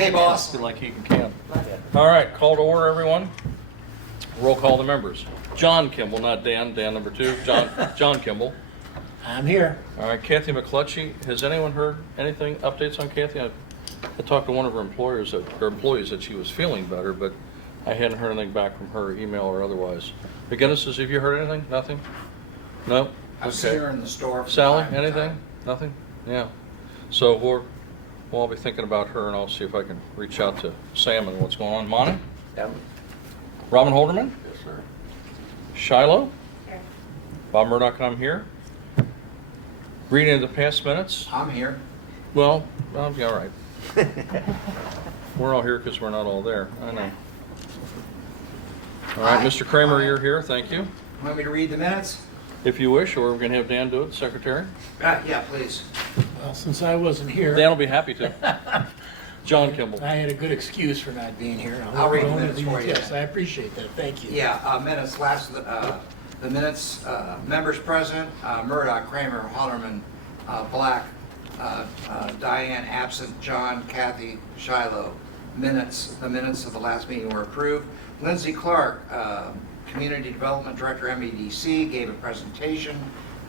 Okay, boss. Feel like he can. All right, call to order, everyone. Roll call the members. John Kimball, not Dan. Dan number 2. John Kimball. I'm here. All right, Kathy McClutchy. Has anyone heard anything, updates on Kathy? I talked to one of her employees that she was feeling better, but I hadn't heard anything back from her, email or otherwise. McGinnis, have you heard anything? Nothing? No? I've seen her in the store. from Sally, time to anything? time. Nothing? Yeah. So we'll all be thinking about her, and I'll see if I can reach out to Sam and what's going on. Monty? Yep. Robin Holderman? Yes, sir. Shiloh? Bob Murdoch, I'm here. Reading of the past minutes? I'm here. Well, I'll be all right. We're all here because we're not all there. I know. All right, Aye. Mr. Kramer, Aye. you're here. Thank you. Want me to read the minutes? If you wish, or we're going to have Dan do it, Secretary. Yeah, please. Well, since I wasn't here, Dan will be happy to. John Kimball. I had a good excuse for not being here. I'll read the only minutes for you. Yes, I appreciate that. Thank you. Yeah, minutes, the minutes, members present, Murdoch, Kramer, Hollerman, Black, Diane absent, John, Kathy, Shiloh. The minutes of the last meeting were approved. Lindsay Clark, Community Development Director, MEDC, gave a presentation.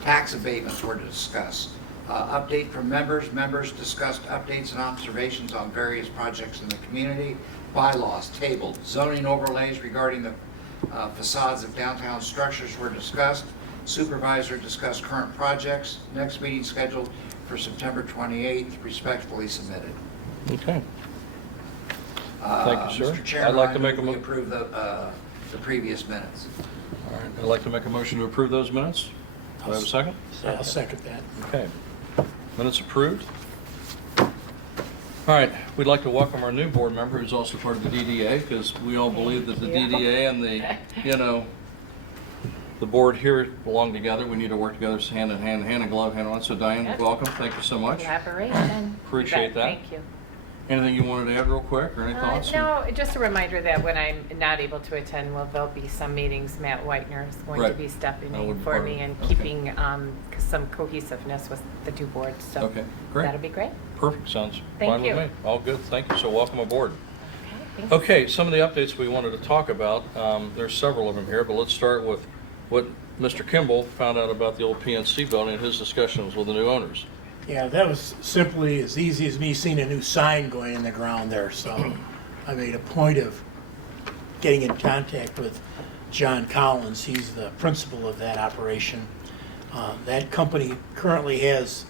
Tax abatements were discussed. Update from members discussed updates and observations on various projects in the community. Bylaws tabled. Zoning overlays regarding the facades of downtown structures were discussed. Supervisor discussed current projects. Next meeting scheduled for September 28th, respectfully submitted. Okay. Thank you, sir. Mr. Chairman, I'd like to make a we approve the previous minutes. All right, I'd like to make a motion to approve those minutes. Do I have a second? I'll second that. Okay. Minutes approved. All right, we'd like to welcome our new board member who's also part of the DDA, because we all believe that the DDA and the board here belong together. We need to work together hand in hand, hand in glove, hand on. So Diane, Yes. welcome. Thank you so much. Collaboration. Appreciate You bet. that. Thank you. Anything you wanted to add real quick, or any thoughts? No, just a reminder that when I'm not able to attend, well, there'll be some meetings. Matt Whitener is going to Right. be stepping That would in be for part of me it. and Okay. keeping some cohesiveness with the two boards. So Okay, great. that'll be great. Perfect. Sounds Thank fine you. with me. All good. Thank you. So welcome aboard. Okay, thanks. Okay, some of the updates we wanted to talk about, there's several of them here, but let's start with what Mr. Kimball found out about the old PNC building and his discussions with the new owners. Yeah, that was simply as easy as me seeing a new sign going in the ground there. So I made a point of getting in contact with John Collins. He's the principal of that operation. That company currently has,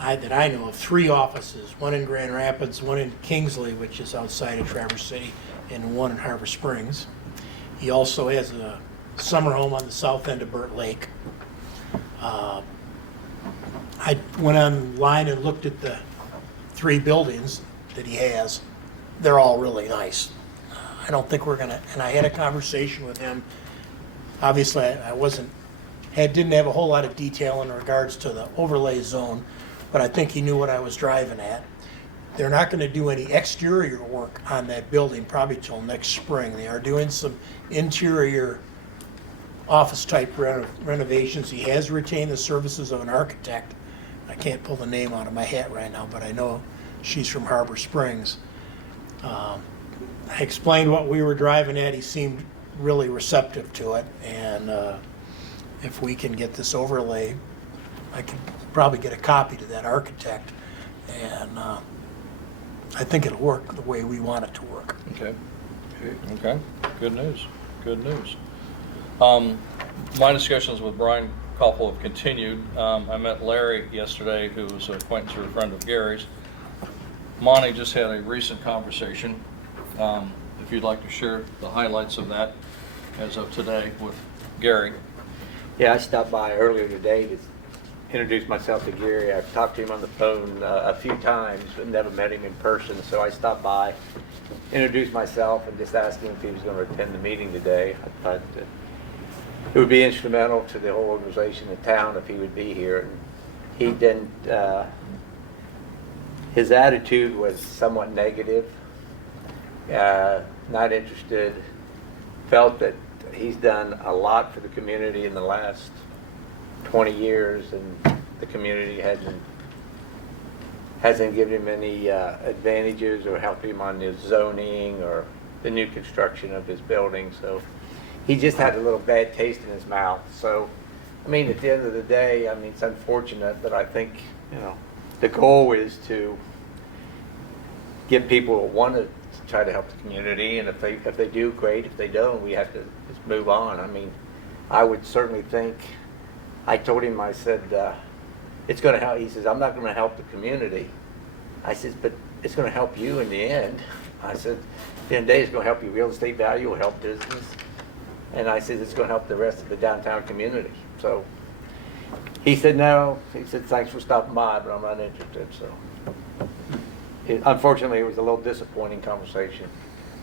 that I know of, 3 offices, one in Grand Rapids, one in Kingsley, which is outside of Traverse City, and one in Harbor Springs. He also has a summer home on the south end of Burt Lake. I went online and looked at the 3 buildings that he has. They're all really nice. I don't think we're gonna, and I had a conversation with him. Obviously, didn't have a whole lot of detail in regards to the overlay zone, but I think he knew what I was driving at. They're not gonna do any exterior work on that building probably till next spring. They are doing some interior office type renovations. He has retained the services of an architect. I can't pull the name out of my hat right now, but I know she's from Harbor Springs. I explained what we were driving at. He seemed really receptive to it, and if we can get this overlay, I could probably get a copy to that architect, and I think it'll work the way we want it to work. Okay. Okay. Good news. Good news. My discussions with Brian Koppel have continued. I met Larry yesterday, who was an acquaintance or a friend of Gary's. Monty just had a recent conversation. If you'd like to share the highlights of that as of today with Gary. Yeah, I stopped by earlier today to introduce myself to Gary. I've talked to him on the phone a few times, but never met him in person. So I stopped by, introduced myself, and just asked him if he was going to attend the meeting today. I thought that it would be instrumental to the whole organization in town if he would be here. And he didn't. His attitude was somewhat negative. Not interested. Felt that he's done a lot for the community in the last 20 years, and the community hasn't given him any advantages or helped him on his zoning or the new construction of his building. So he just had a little bad taste in his mouth. So, I mean, at the end of the day, I mean, it's unfortunate, but I think, you know, the goal is to get people who want to try to help the community, and if they do, great. If they don't, we have to just move on. I mean, I would certainly think, I told him, I said, it's going to help. He says, I'm not going to help the community. I said, but it's going to help you in the end. I said, at the end of the day, it's going to help your real estate value, will help business. And I said, it's going to help the rest of the downtown community. So he said, no. He said, thanks for stopping by, but I'm not interested. So unfortunately, it was a little disappointing conversation.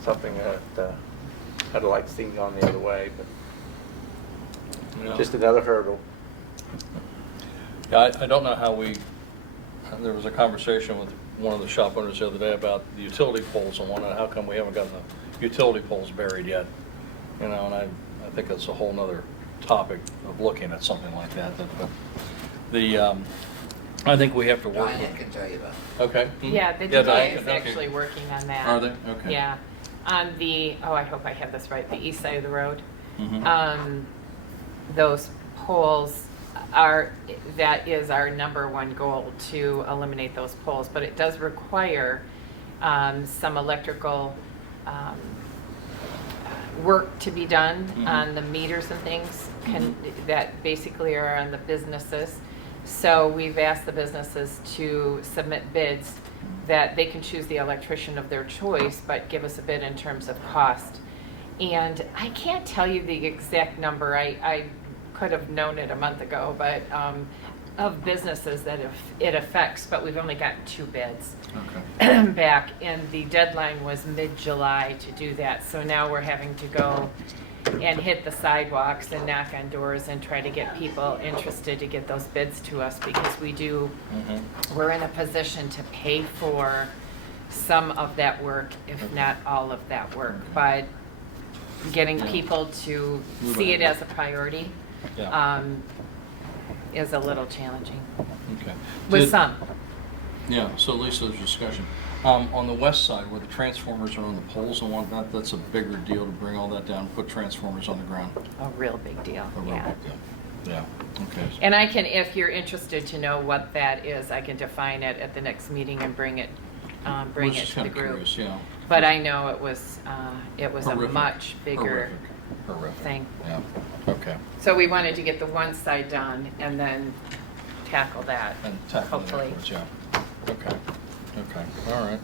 Something that I'd like to see gone the other way, but Yeah. just another hurdle. Yeah, I don't know how there was a conversation with one of the shop owners the other day about the utility poles and wondering how come we haven't gotten the utility poles buried yet. You know, and I think that's a whole nother topic of looking at something like that. But I think we have to work Diane with. can tell you about it. Okay. Yeah, the Yeah, DDA Diane, is okay. actually working on that. Are they? Okay. Yeah. On the, I hope I have this right, the east side of the road. Mhm. Those poles that is our #1 goal, to eliminate those poles, but it does require some electrical work to be done on the meters and things that basically are on the businesses. So we've asked the businesses to submit bids that they can choose the electrician of their choice, but give us a bid in terms of cost. And I can't tell you the exact number. I could have known it a month ago, but of businesses that it affects, but we've only gotten 2 bids back, and the deadline was mid-July to do that. So now we're having to go and hit the sidewalks and knock on doors and try to get people interested to get those bids to us, because we're in a position to pay for some of that work, if not all of that work. But getting people to see it as a priority is a little challenging Okay. with some. Yeah, so at least there's discussion. On the west side, where the transformers are on the poles and whatnot, that's a bigger deal to bring all that down, put transformers on the ground. A real big deal, A real yeah. big deal. Yeah, okay. And I can, if you're interested to know what that is, I can define it at the next meeting and bring it We're just to the kinda group. curious, yeah. But I know it was a Horrific. much bigger Horrific. thing. Yeah, okay. So we wanted to get the one side done and then tackle that, And tackle it hopefully. afterwards, yeah. Okay, all right,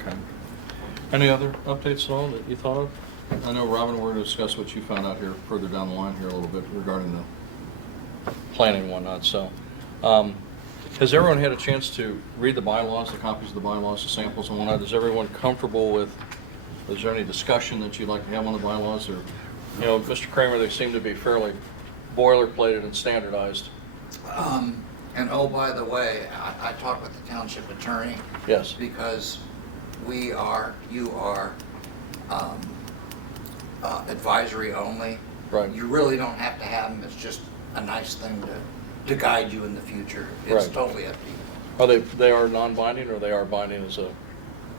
okay. Any other updates at all that you thought of? I know, Robin, we're going to discuss what you found out here further down the line here a little bit regarding the planning and whatnot, so. Has everyone had a chance to read the bylaws, the copies of the bylaws, the samples and whatnot? Is everyone comfortable with, is there any discussion that you'd like to have on the bylaws? Or, you know, Mr. Kramer, they seem to be fairly boilerplated and standardized. And oh, by the way, I talked with the township attorney. Yes. Because you are advisory only. Right. You really don't have to have them. It's just a nice thing to guide you in the future. It's Right. totally up to you. Are they are non-binding, or they are binding as a,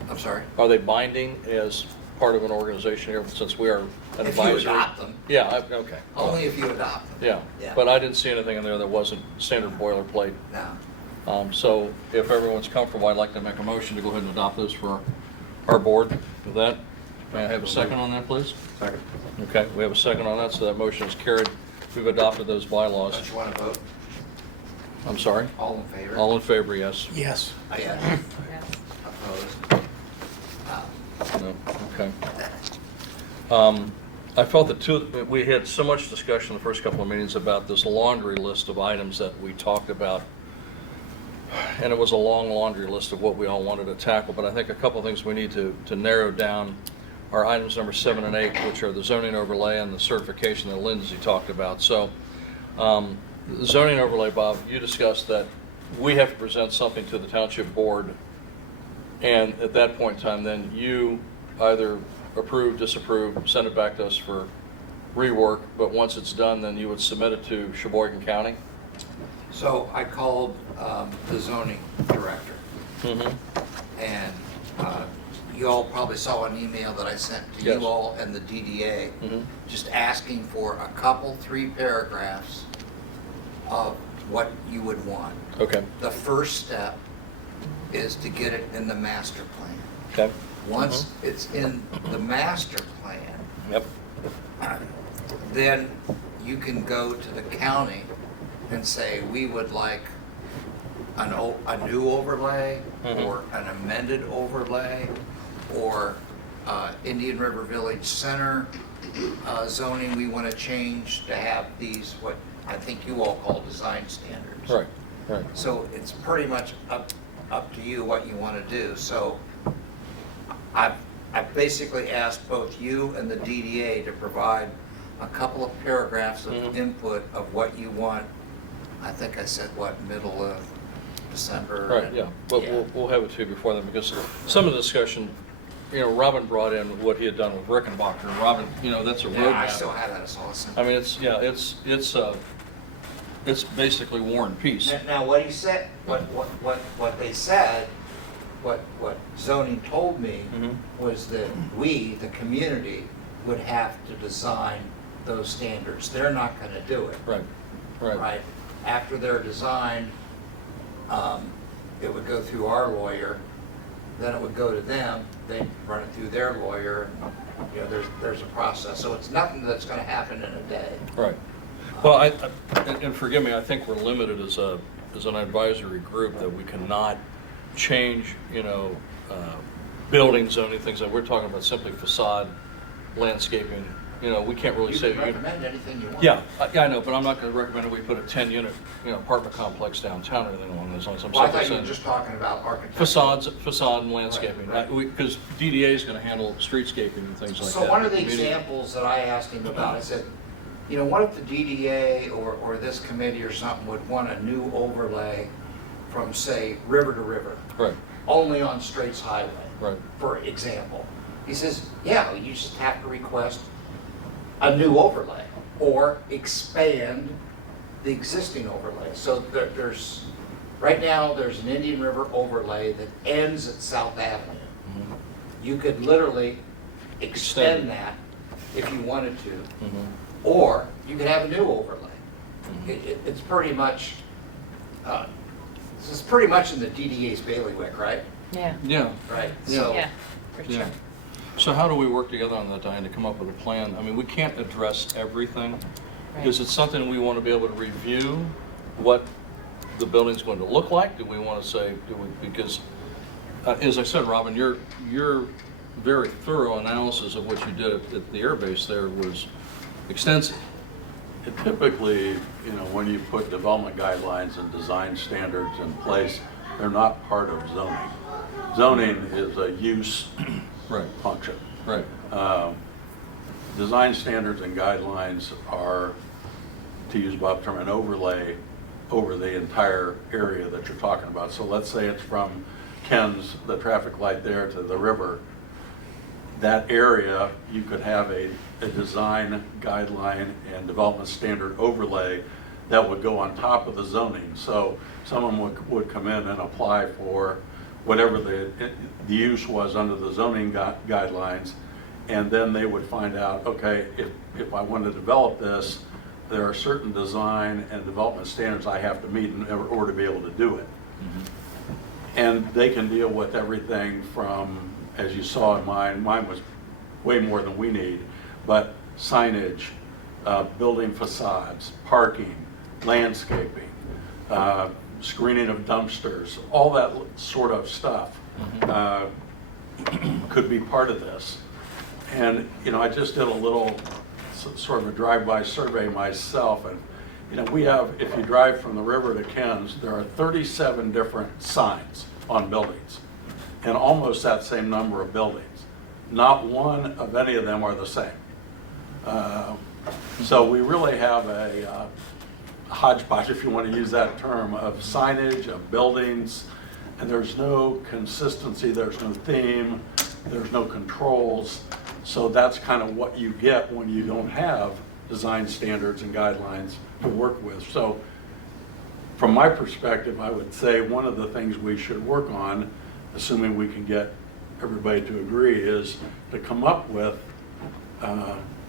I'm sorry? are they binding as part of an organization here, since we are an If advisory? you adopt them, Yeah, okay. only if you adopt them. Yeah, Yeah. but I didn't see anything in there that wasn't standard boilerplate. No. So if everyone's comfortable, I'd like to make a motion to go ahead and adopt this for our board. With that, may I have a second on that, please? Second. Okay, we have a second on that, so that motion is carried. We've adopted those bylaws. Don't you want to vote? I'm sorry? All in favor? All in favor, yes? Yes. Yes. Yes. Opposed? No, okay. I felt that we had so much discussion the first couple of meetings about this laundry list of items that we talked about. And it was a long laundry list of what we all wanted to tackle, but I think a couple of things we need to narrow down are items number 7 and 8, which are the zoning overlay and the certification that Lindsay talked about. So, the zoning overlay, Bob, you discussed that we have to present something to the township board, and at that point in time, then you either approve, disapprove, send it back to us for rework, but once it's done, then you would submit it to Sheboygan County? So I called the zoning director, And you all probably saw an email that I sent to Yes. you all and the DDA, just asking for a couple, 3 paragraphs of what you would want. Okay, The first step is to get it in the master plan. okay, Once it's in the master plan, yep, then you can go to the county and say, we would like a new overlay, or an amended overlay, or Indian River Village Center zoning we want to change to have these, what I think you all call design standards. right, right. So it's pretty much up to you what you want to do. So I've basically asked both you and the DDA to provide a couple of paragraphs of input of what you want. I think I said, what, middle of December? Right, yeah, but we'll have it to you before then, because some of the discussion, you know, Robin brought in what he had done with Rickenbacker, and Robin, you know, that's a Yeah, I roadmap. still have that, it's awesome. I mean, it's basically War and Peace. Now, what he said, what they said, what zoning told me was that we, the community, would have to design those standards. They're not gonna do it. Right, right, Right? After they're designed, it would go through our lawyer, then it would go to them, they'd run it through their lawyer, and, you know, there's a process. So it's nothing that's gonna happen in a day. right. Well, and forgive me, I think we're limited as an advisory group that we cannot change, you know, building zoning, things that we're talking about, simply facade, landscaping. You know, we can't really You say. can recommend anything you want. Yeah, I know, but I'm not gonna recommend that we put a 10-unit, you know, apartment complex downtown or anything along those lines. I'm Well, I simply thought you were saying just talking about architecture. facade and landscaping, Right. because DDA is gonna handle streetscaping and things like that. So one of the Community- examples that I asked him about, I said, you know, what if the DDA or this committee or something would want a new overlay from, say, river to river, Right, only on Straits Highway, right, for example? He says, yeah, you just have to request a new overlay or expand the existing overlay. So there's, right now, there's an Indian River overlay that ends at South Avenue. You could literally extend that if you wanted to, or you could have a new overlay. It's pretty much, this is pretty much in the DDA's bailiwick, right? Yeah, yeah. Right. Yeah. So yeah, for Yeah. sure. So how do we work together on that, Diane, to come up with a plan? I mean, we can't address everything, because it's something we want to be able to review what the building's going to look like. Do we want to say, because, as I said, Robin, your very thorough analysis of what you did at the airbase there was extensive. And typically, you know, when you put development guidelines and design standards in place, they're not part of zoning. Zoning is a use Right, function. right, Design standards and guidelines are, to use Bob's term, an overlay over the entire area that you're talking about. So let's say it's from Ken's, the traffic light there, to the river. That area, you could have a design guideline and development standard overlay that would go on top of the zoning. So someone would come in and apply for whatever the use was under the zoning guidelines, and then they would find out, okay, if I want to develop this, there are certain design and development standards I have to meet in order to be able to do it. And they can deal with everything from, as you saw in mine was way more than we need, but signage, building facades, parking, landscaping, screening of dumpsters, all that sort of stuff could be part of this. And, you know, I just did a little sort of a drive-by survey myself, and, you know, we have, if you drive from the river to Ken's, there are 37 different signs on buildings, and almost that same number of buildings. Not one of any of them are the same. So we really have a hodgepodge, if you want to use that term, of signage, of buildings, and there's no consistency, there's no theme, there's no controls. So that's kind of what you get when you don't have design standards and guidelines to work with. So from my perspective, I would say one of the things we should work on, assuming we can get everybody to agree, is to come up with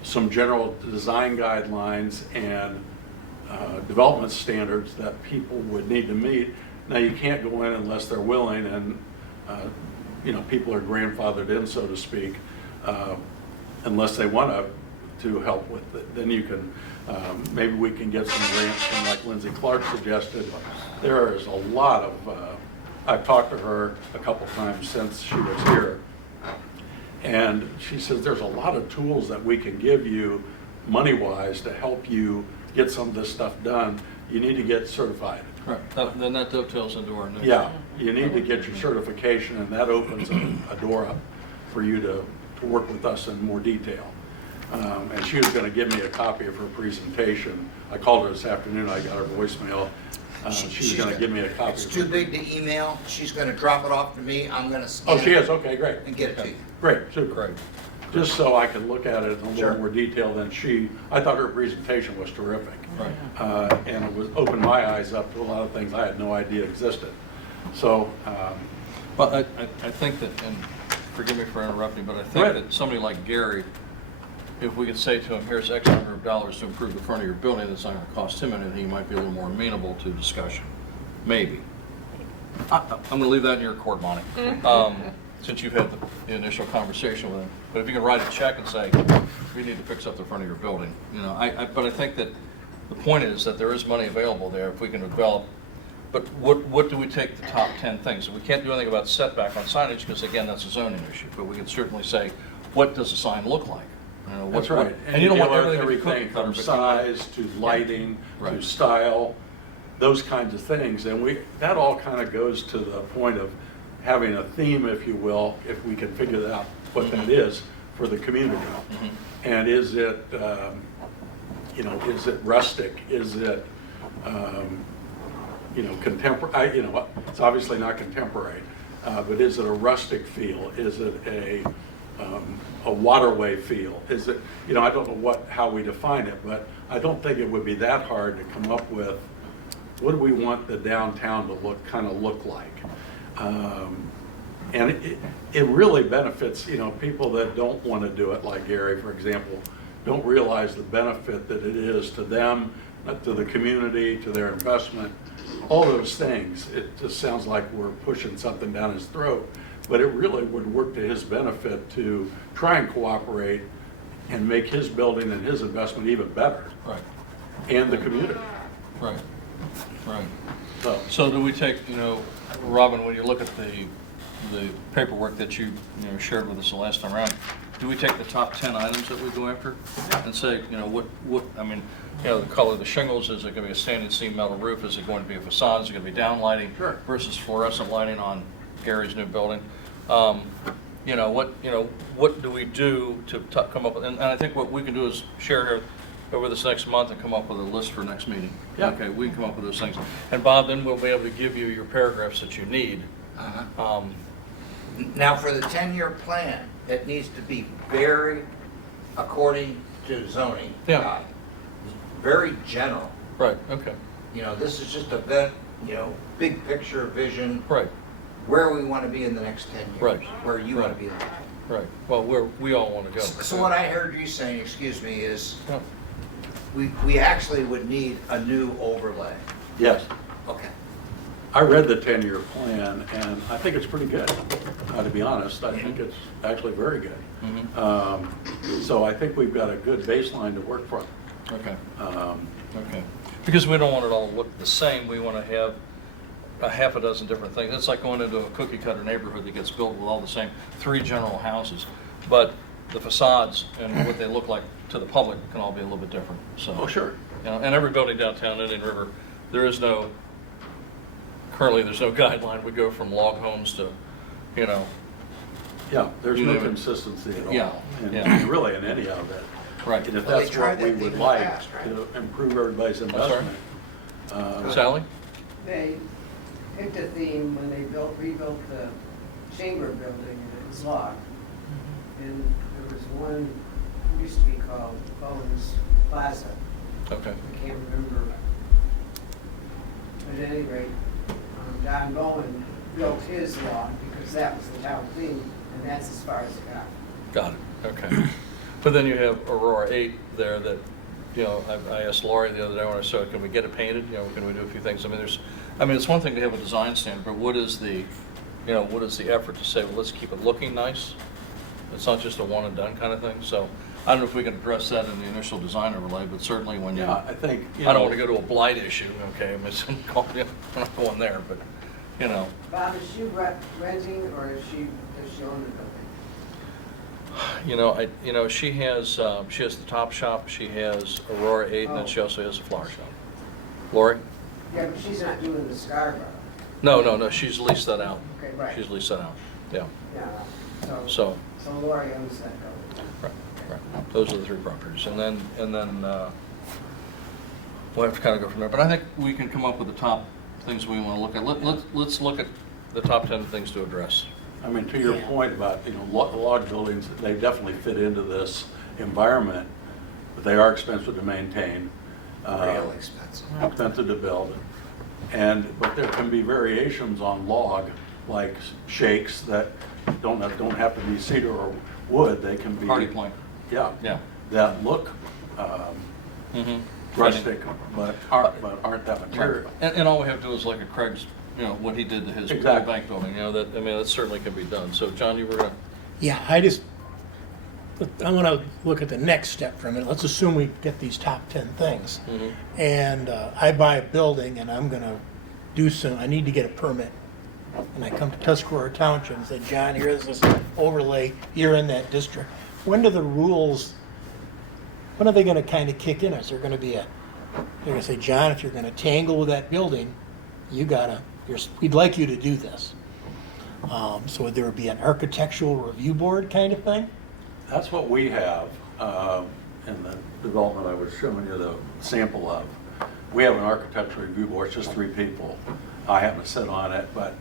some general design guidelines and development standards that people would need to meet. Now, you can't go in unless they're willing, and people are grandfathered in, so to speak, unless they want to help with it. Then you can, maybe we can get some grants, and like Lindsay Clark suggested, there is a lot of, I've talked to her a couple times since she was here, and she says there's a lot of tools that we can give you money-wise to help you get some of this stuff done. You need to get certified. Right, then that dovetails into our next. Yeah, you need to get your certification, and that opens a door up for you to work with us in more detail. And she was going to give me a copy of her presentation. I called her this afternoon, I got her voicemail. She was going to give me a copy. It's of too her- big to email. She's going to drop it off to me. I'm going to Oh, scan she it is, okay, great. and get it to you. Great, super. Great. Just so I could look at it in a Sure. little more detail than I thought her presentation was terrific. Right. And it was, opened my eyes up to a lot of things I had no idea existed. So, Well, I think that, and forgive me for interrupting, but I think Right. that somebody like Gary, if we could say to him, here's X number of dollars to improve the front of your building, that's not going to cost him anything, he might be a little more amenable to discussion. Maybe. I'm going to leave that in your court, Monty, since you've had the initial conversation with him. But if you can write a check and say, we need to fix up the front of your building, but I think that the point is that there is money available there if we can develop. But what do we take the top 10 things? We can't do anything about setback on signage because, again, that's a zoning issue. But we can certainly say, what does a sign look like? that's right. And you don't want deal with everything to be cookie everything cutter. from size to lighting to Right. style, those kinds of things. And that all kind of goes to the point of having a theme, if you will, if we can figure out what that is for the community. And is it, is it rustic? Is it, contemporary? It's obviously not contemporary, but is it a rustic feel? Is it a waterway feel? Is it, I don't know how we define it, but I don't think it would be that hard to come up with what do we want the downtown to look like. And it really benefits, people that don't want to do it, like Gary, for example, don't realize the benefit that it is to them, to the community, to their investment, all those things. It just sounds like we're pushing something down his throat, but it really would work to his benefit to try and cooperate and make his building and his investment even better, Right, and the community. right, right. So, So do we take, Robin, when you look at the paperwork that you shared with us the last time around, do we take the top 10 items that we go after and say, the color of the shingles, is it going to be a standing seam metal roof? Is it going to be a facade? Is it going to be downlighting Sure. versus fluorescent lighting on Gary's new building? What do we do to come up with, and I think what we can do is share here over this next month and come up with a list for next meeting. Yeah. Okay, we can come up with those things. And Bob, then we'll be able to give you your paragraphs that you need. Uh-huh. Now, for the 10-year plan, it needs to be very, according to zoning. Yeah. Very general. Right, okay, This is just big picture vision, right, where we want to be in the next 10 years. Right. Where you want to be in the right. Well, we all want to go. So what I heard you saying, excuse me, is Yeah. we actually would need a new overlay. yes. Okay. I read the 10-year plan, and I think it's pretty good, to be honest. I think it's actually very good. So I think we've got a good baseline to work from. Okay, okay. Because we don't want it all to look the same, we want to have a half a dozen different things. It's like going into a cookie cutter neighborhood that gets built with all the same 3 general houses, but the facades and what they look like to the public can all be a little bit different, so. Oh, sure. And every building downtown Indian River, currently there's no guideline. We go from log homes to, Yeah, there's You no know, consistency at all. yeah, And yeah. really in any of it. right. And if Well, they that's tried what we that would thing like fast, right? to improve everybody's sorry? investment. Sally? They picked a theme when they rebuilt the chamber building, and it was locked. And there was one, used to be called Bowen's Plaza. Okay. I can't remember. But at any rate, Don Bowen built his log because that was the town thing, and that's as far as it got. Got it, okay. But then you have Aurora 8 there that, you know, I asked Lori the other day when I saw it, can we get it painted? You know, can we do a few things? I mean, it's one thing to have a design standard, but what is the, you know, what is the effort to say, well, let's keep it looking nice? It's not just a one and done kind of thing, so I don't know if we can address that in the initial design overlay, but certainly when you, Yeah, I think, you I don't know, want to go to a blight issue, okay, I'm just, we're not going there, but, you know. Bob, is she renting or does she own the building? She has the Top Shop, she has Aurora 8, and then she also has a flower shop. Lori? Yeah, but she's not doing the Scarborough. No, she's leased that out. Okay, right. She's leased that out, yeah. Yeah, So, so Lori owns that building. right, those are the three properties, and then, we'll have to kind of go from there, but I think we can come up with the top things we want to look at. Let's look at the top 10 things to address. I mean, to your point about, you know, log buildings, they definitely fit into this environment, but they are expensive to maintain. Real expensive. Expensive to build. But there can be variations on log, like shakes that don't have to be cedar or wood, they can be. Hardy plank. Yeah. Yeah. That look Mhm. rustic, but aren't that material. And all we have to do is look at Craig's, you know, what he did to his Exactly. bank building, you know, that certainly can be done. So, John, you were gonna, Yeah, I want to look at the next step for a minute. Let's assume we get these top 10 things. And I buy a building and I'm going to I need to get a permit. And I come to Tuscarora Township and say, John, here's this overlay, you're in that district. When are they going to kind of kick in? Is there going to be they're going to say, John, if you're going to tangle with that building, we'd like you to do this. So would there be an architectural review board kind of thing? That's what we have in the development I was showing you the sample of. We have an architectural review board, it's just 3 people. I happen to sit on it, but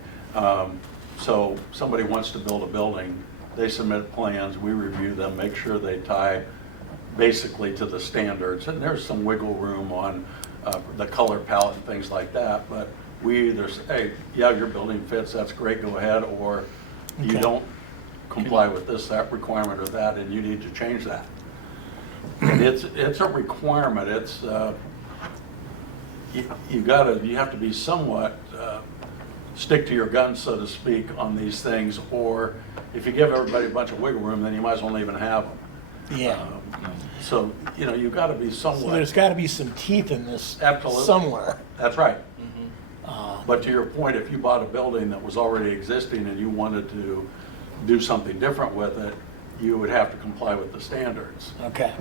so somebody wants to build a building, they submit plans, we review them, make sure they tie basically to the standards. And there's some wiggle room on the color palette and things like that, but we either say, hey, yeah, your building fits, that's great, go ahead, or you Okay. don't comply with this, that requirement or that, and you need to change that. And it's a requirement. It's you have to be somewhat stick to your guns, so to speak, on these things, or if you give everybody a bunch of wiggle room, then you might as well not even have them. Yeah. So, you know, you've got to be So somewhat. there's got to be some teeth in this Absolutely. somewhere. That's right. Uh, But to your point, if you bought a building that was already existing and you wanted to do something different with it, you would have to comply with the standards. Okay.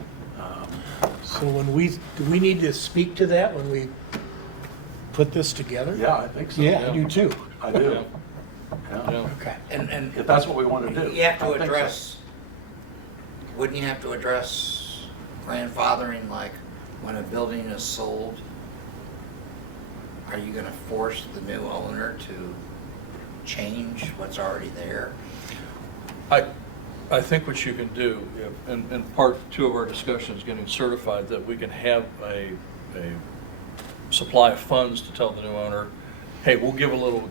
So do we need to speak to that when we put this together? Yeah, I think so. Yeah, I do too. I do. Yeah. Yeah. Okay. And If that's what we want to do. you have I to think so. address, wouldn't you have to address grandfathering, like when a building is sold? Are you gonna force the new owner to change what's already there? I think what you can do, and part 2 of our discussion is getting certified, that we can have a supply of funds to tell the new owner, hey, we'll give a little,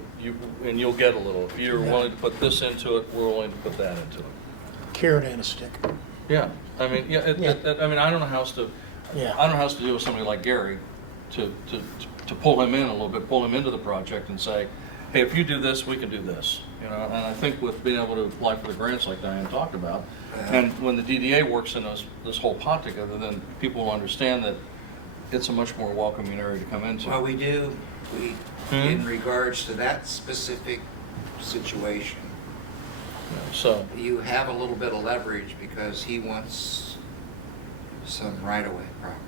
and you'll get a little. If you're willing to put this into it, we're willing to put that into it. Carrot and a stick. Yeah, I mean, I don't know how else to, Yeah. I don't know how else to deal with somebody like Gary to pull him in a little bit, pull him into the project and say, hey, if you do this, we can do this. You know, and I think with being able to apply for the grants like Diane talked about, and when the DDA works in this whole pot together, then people will understand that it's a much more welcoming area to come into. Well, in regards to that specific situation, So, you have a little bit of leverage because he wants some right-of-way property.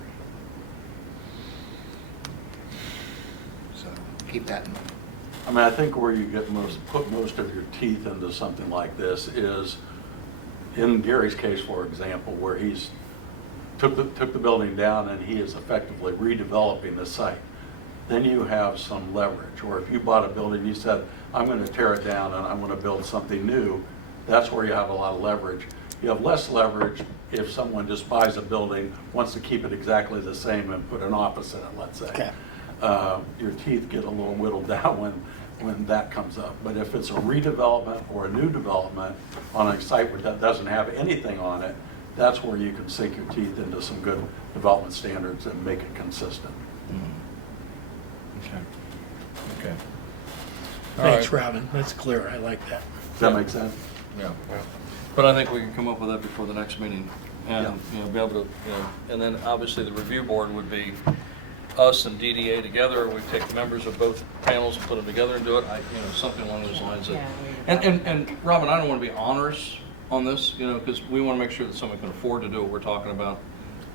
So keep that in mind. I mean, I think where you put most of your teeth into something like this is, in Gary's case, for example, where he's took the building down and he is effectively redeveloping the site. Then you have some leverage. Or if you bought a building, you said, I'm going to tear it down and I'm going to build something new, that's where you have a lot of leverage. You have less leverage if someone just buys a building, wants to keep it exactly the same and put an office in it, let's say. Okay. your teeth get a little whittled down when that comes up. But if it's a redevelopment or a new development on a site that doesn't have anything on it, that's where you can sink your teeth into some good development standards and make it consistent. Okay. Okay. All Thanks, right. Robin. That's clear. I like that. Does that make sense? Yeah. But I think we can come up with that before the next meeting and, Yeah. be able to, and then obviously the review board would be us and DDA together. We take members of both panels and put them together and do it. Something along those lines. Yeah, And Robin, I don't want to be onerous on this, because we want to make sure that someone can afford to do what we're talking about,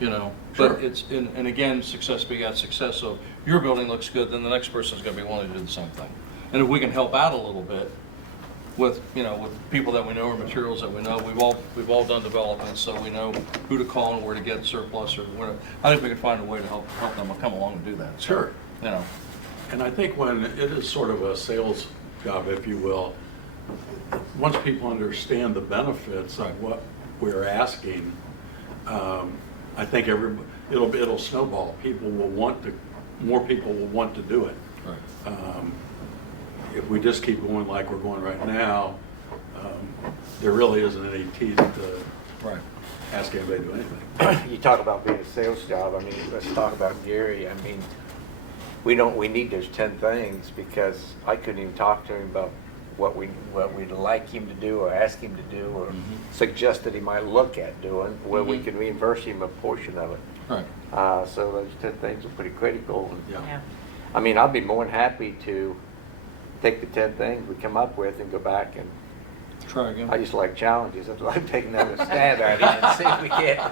Sure. But it's, and again, success begets success. So if your building looks good, then the next person's going to be willing to do the same thing. And if we can help out a little bit with, with people that we know or materials that we know, we've all done development, so we know who to call and where to get surplus or whatever. I think we can find a way to help them come along and do that. So, Sure. You And I think when it is sort of a sales job, if you will, once people understand the benefits of what we're asking, I think it'll snowball. More people will want to do it. Right. If we just keep going like we're going right now, there really isn't any teeth to Right. ask anybody to do anything. You talk about being a sales job, I mean, let's talk about Gary. I mean, we need those 10 things, because I couldn't even talk to him about what we'd like him to do or ask him to do or suggest that he might look at doing, where we can reimburse him a portion of it. Right. So those 10 things are pretty critical. And, Yeah. I mean, I'd be more than happy to take the 10 things we come up with and go back and, Try again. I just like challenges. That's why I'm taking another stab at it and see if we can.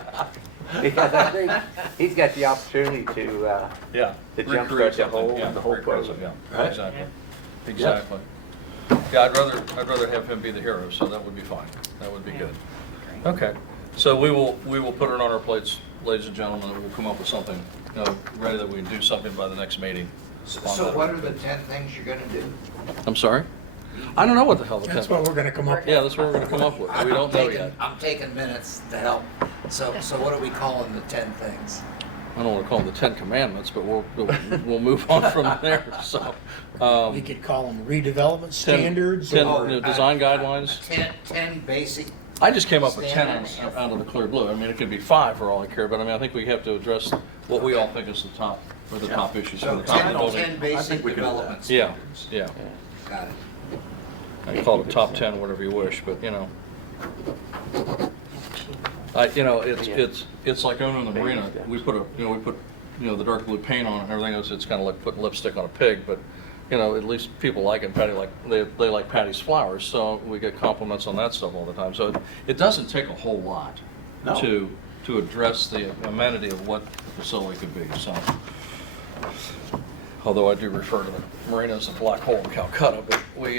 Because I think he's got the opportunity to Yeah. to Recreate jumpstart the something. whole Recreate program. something, Yeah. Right. Exactly. Yeah. Exactly. Yeah, I'd rather have him be the hero, so that would be fine. That would be Yeah. good. Okay, so we will put it on our plates, ladies and gentlemen, and we'll come up with something, ready that we can do something by the next meeting. So what are the 10 things you're gonna do? I'm sorry? I don't know what the hell the That's 10. what we're gonna come up with. Yeah, that's what we're gonna come up with. We don't know yet. I'm taking minutes to help. So what are we calling the 10 things? I don't want to call them the 10 Commandments, but we'll move on from there, so. We could call them redevelopment standards 10 or, design guidelines. 10 basic. I just came up with 10 Standards. out of the clear blue. I mean, it could be 5 for all I care, but I mean, I think we have to address what we all think is the top, or the top issues for So the top of the 10 building. basic think we can do that. development Yeah, standards. yeah. Got it. I can call it top 10, whatever you wish, but it's like owning the marina. We put the dark blue paint on it and everything else. It's kind of like putting lipstick on a pig, but at least people like it. Patty they like Patty's flowers, so we get compliments on that stuff all the time. So it doesn't take a whole lot No. to address the amenity of what the facility could be. So, although I do refer to the marina as a black hole in Calcutta, but we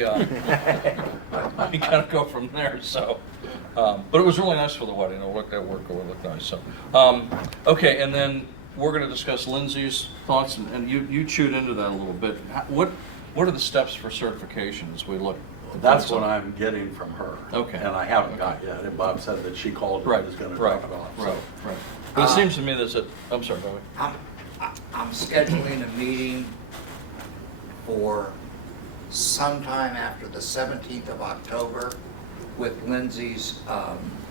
kind of go from there. So, but it was really nice for the wedding. It looked nice. So, okay, and then we're going to discuss Lindsay's thoughts, and you chewed into that a little bit. What are the steps for certification as we look? That's what I'm getting from her. Okay. And I haven't got yet. And Bob said that she called Right, and was going to right, talk about it. right, So right. But it seems to me I'm sorry, Bobby. I'm scheduling a meeting for sometime after the 17th of October with Lindsay's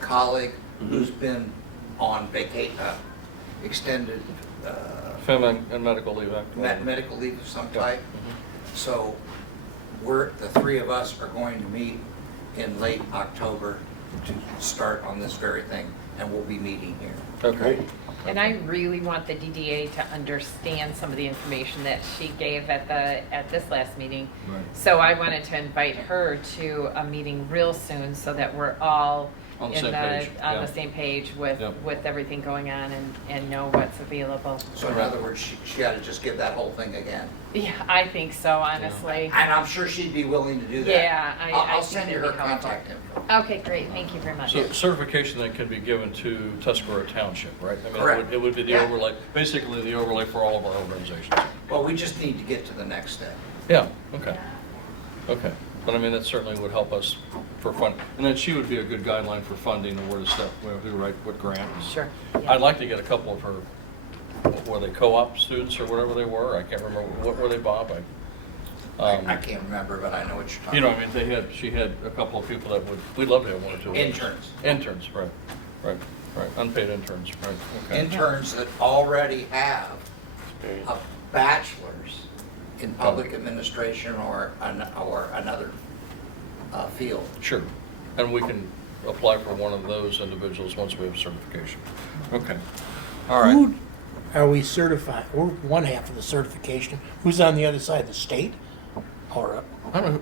colleague who's been on extended Family and medical leave act. medical leave of some type. So the three of us are going to meet in late October to start on this very thing, and we'll be meeting here. Okay. And I really want the DDA to understand some of the information that she gave at this last meeting. Right. So I wanted to invite her to a meeting real soon so that we're all On the same page, on yeah. the same page with Yep. everything going on and know what's available. So in other words, she got to just give that whole thing again. Yeah, I think so, honestly. And I'm sure she'd be willing to do that. Yeah, I I'll think send you it'd her be helpful. contact info. Okay, great, thank you very much. So certification then can be given to Tuscarora Township, right? I mean, Correct. It would be the Yeah. overlay, basically the overlay for all of our organizations. Well, we just need to get to the next step. Yeah, okay. Okay. But I mean, that certainly would help us for fund. And then she would be a good guideline for funding and where to step, who to write what grant. Sure. I'd like to get a couple of her were they co-op students or whatever they were? I can't remember. What were they, Bob? I can't remember, but I know what you're talking You know, I about. mean, she had a couple of people that we'd love to have one or two. Interns. Interns, right, unpaid interns, right, okay. Interns that already have a bachelor's in public administration or another field. Sure, and we can apply for one of those individuals once we have certification. Okay, all right. Who are we certified? We're one half of the certification. Who's on the other side? The state? Or I don't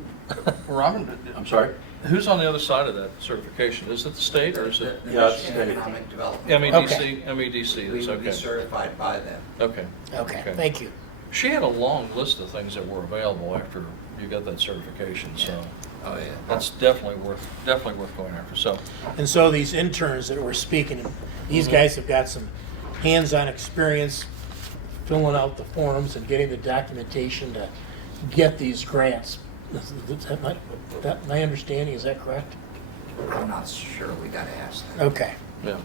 know, Robin, I'm sorry? who's on the other side of that certification? Is it the state or is it The Yeah, it's Michigan state. Economic Development. MEDC? MEDC, We that's would be okay. certified by them. Okay. okay, thank you. She had a long list of things that were available after you got that certification, so Oh, yeah. that's definitely worth going after, so. And so these interns that we're speaking of, these guys have got some hands-on experience filling out the forms and getting the documentation to get these grants. Is that my understanding, is that correct? I'm not sure. We gotta ask them. Okay. Yeah.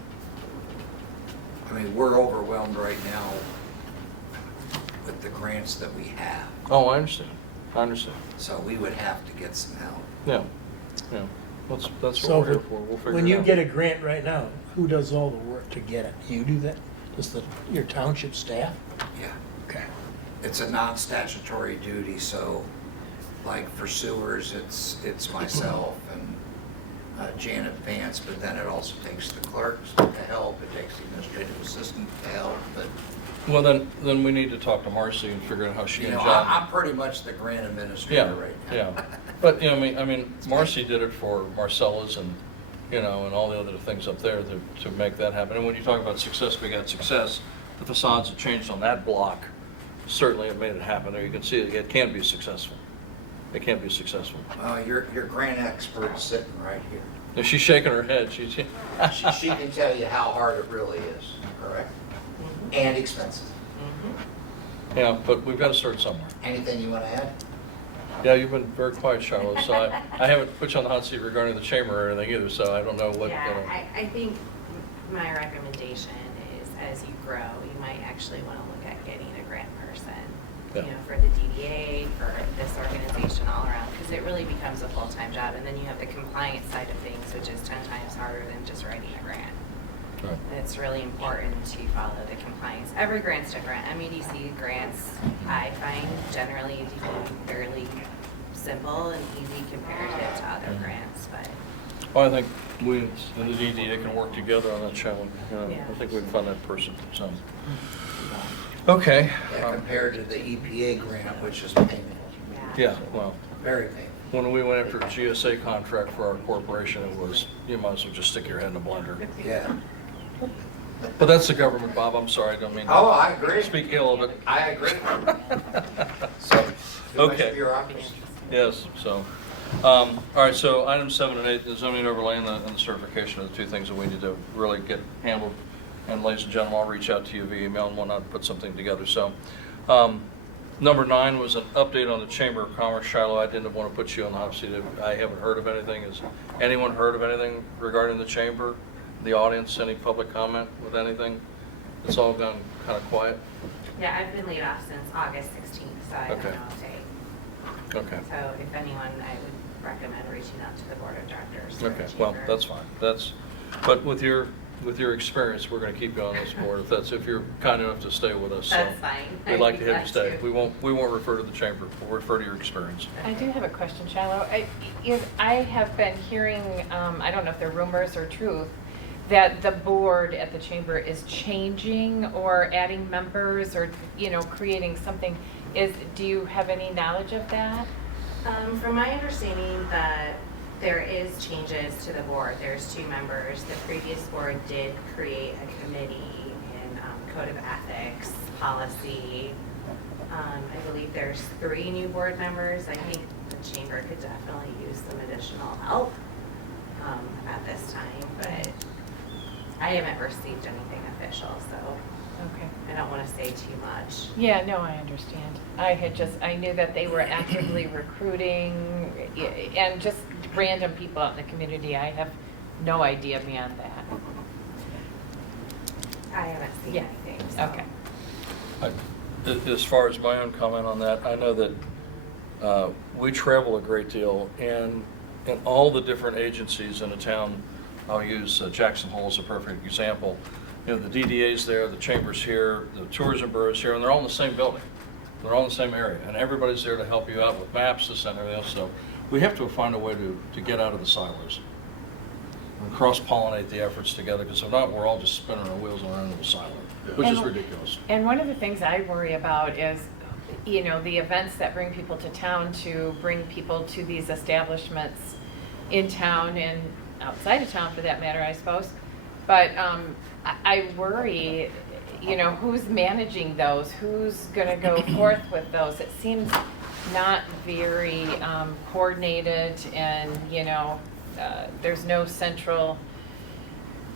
I mean, we're overwhelmed right now with the grants that we have. Oh, I understand. So we would have to get some help. Yeah, yeah. That's what So we're here for. We'll figure it out. when you get a grant right now, who does all the work to get it? You do that? Does your township staff? Yeah. Okay. It's a non-statutory duty, so like for sewers, it's myself and Janet Vance, but then it also takes the clerks to help, it takes the administrative assistant to help, but, Well, then we need to talk to Marcy and figure out how she you can know, job. I'm pretty much the grant Yeah, administrator right now. yeah. But, you know, I mean, Marcy did it for Marcella's and, you know, and all the other things up there to make that happen. And when you talk about success, we got success. The facades that changed on that block certainly have made it happen. There you can see it can be successful. It can be successful. Your grant expert's sitting right here. And she's shaking her head. She can tell you how hard it really is, correct? And expensive. Yeah, but we've got to start somewhere. Anything you want to add? Yeah, you've been very quiet, Shiloh, so I haven't put you on the hot seat regarding the chamber or anything either, so I don't know what. Yeah, I think my recommendation is as you grow, you might actually want to look at getting a grant person, Yeah. you know, for the DDA, for this organization all around, because it really becomes a full-time job. And then you have the compliance side of things, which is 10 times harder than just writing a grant. Right. And it's really important to follow the compliance. Every grant's different. MEDC grants, I find generally to be fairly simple and easy comparative to other grants, but Well, I think we and the DDA can work together on that challenge. Yeah. I think we can find that person, so. Okay. Yeah, compared to the EPA grant, which is painful, Yeah, well, very painful. when we went after a GSA contract for our corporation, it was, you might as well just stick your head in a blender. Yeah. But that's the government, Bob, I'm sorry, I don't mean Oh, to I agree. speak ill of it. I agree. So, Too much okay. bureaucracy. Yes, so, all right, so items 7 and 8, the zoning overlay and the certification are the two things that we need to really get handled. And ladies and gentlemen, I'll reach out to you via email and whatnot, put something together. So, number 9 was an update on the Chamber of Commerce. Shiloh, I didn't want to put you on the hot seat. I haven't heard of anything. Has anyone heard of anything regarding the Chamber? The audience, any public comment with anything? It's all gone kind of quiet? yeah, I've been laid off since August 16th, so I don't Okay. know if they, Okay. so if anyone, I would recommend reaching out to the board of directors. or Okay, the well, chamber. that's fine. But with your experience, we're going to keep you on this board if you're kind enough to stay with us. So That's fine. We'd like to I'd have you be stay. glad to. We won't refer to the chamber. We'll refer to your experience. I do have a question, Shiloh. I have been hearing, I don't know if they're rumors or truth, that the board at the chamber is changing or adding members or, you know, creating something. Do you have any knowledge of that? From my understanding that there is changes to the board. There's 2 members. The previous board did create a committee in code of ethics, policy. I believe there's 3 new board members. I think the chamber could definitely use some additional help at this time, but I haven't received anything official, so Okay. I don't want to say too much. Yeah, no, I understand. I knew that they were actively recruiting and just random people out in the community. I have no idea beyond that. I haven't seen Yeah. anything, so. Okay. As far as my own comment on that, I know that we travel a great deal, and in all the different agencies in a town, I'll use Jackson Hole as a perfect example. You know, the DDA's there, the chamber's here, the tourism bureau's here, and they're all in the same building. They're all in the same area, and everybody's there to help you out with maps, this and everything else. So we have to find a way to get out of the silos and cross-pollinate the efforts together, because if not, we're all just spinning our wheels around in a silo, which is ridiculous. And one of the things I worry about is, you know, the events that bring people to town, to bring people to these establishments in town and outside of town for that matter, I suppose. But I worry, you know, who's managing those? Who's going to go forth with those? It seems not very coordinated, and, you know, there's no central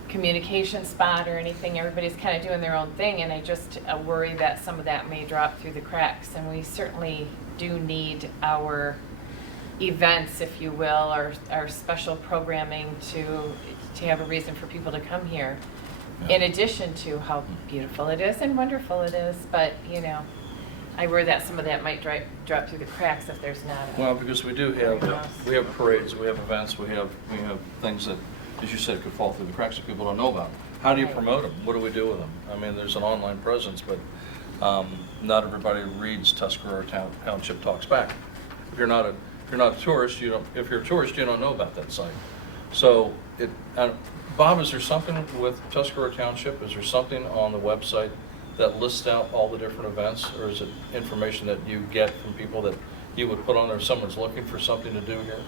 communication spot or anything. Everybody's kind of doing their own thing, and I just worry that some of that may drop through the cracks. And we certainly do need our events, if you will, or our special programming to have a reason for people to come here. Yeah. In addition to how beautiful it is and wonderful it is, but, you know, I worry that some of that might drop through the cracks if there's not a... Well, because we have parades, we have events, we have things that, as you said, could fall through the cracks that people don't know about. How do you Right. promote them? What do we do with them? I mean, there's an online presence, but not everybody reads Tuscarora Township Talks Back. If you're not a tourist, you don't. If you're a tourist, you don't know about that site. So, Bob, is there something with Tuscarora Township? Is there something on the website that lists out all the different events, or is it information that you get from people that you would put on there if someone's looking for something to do here?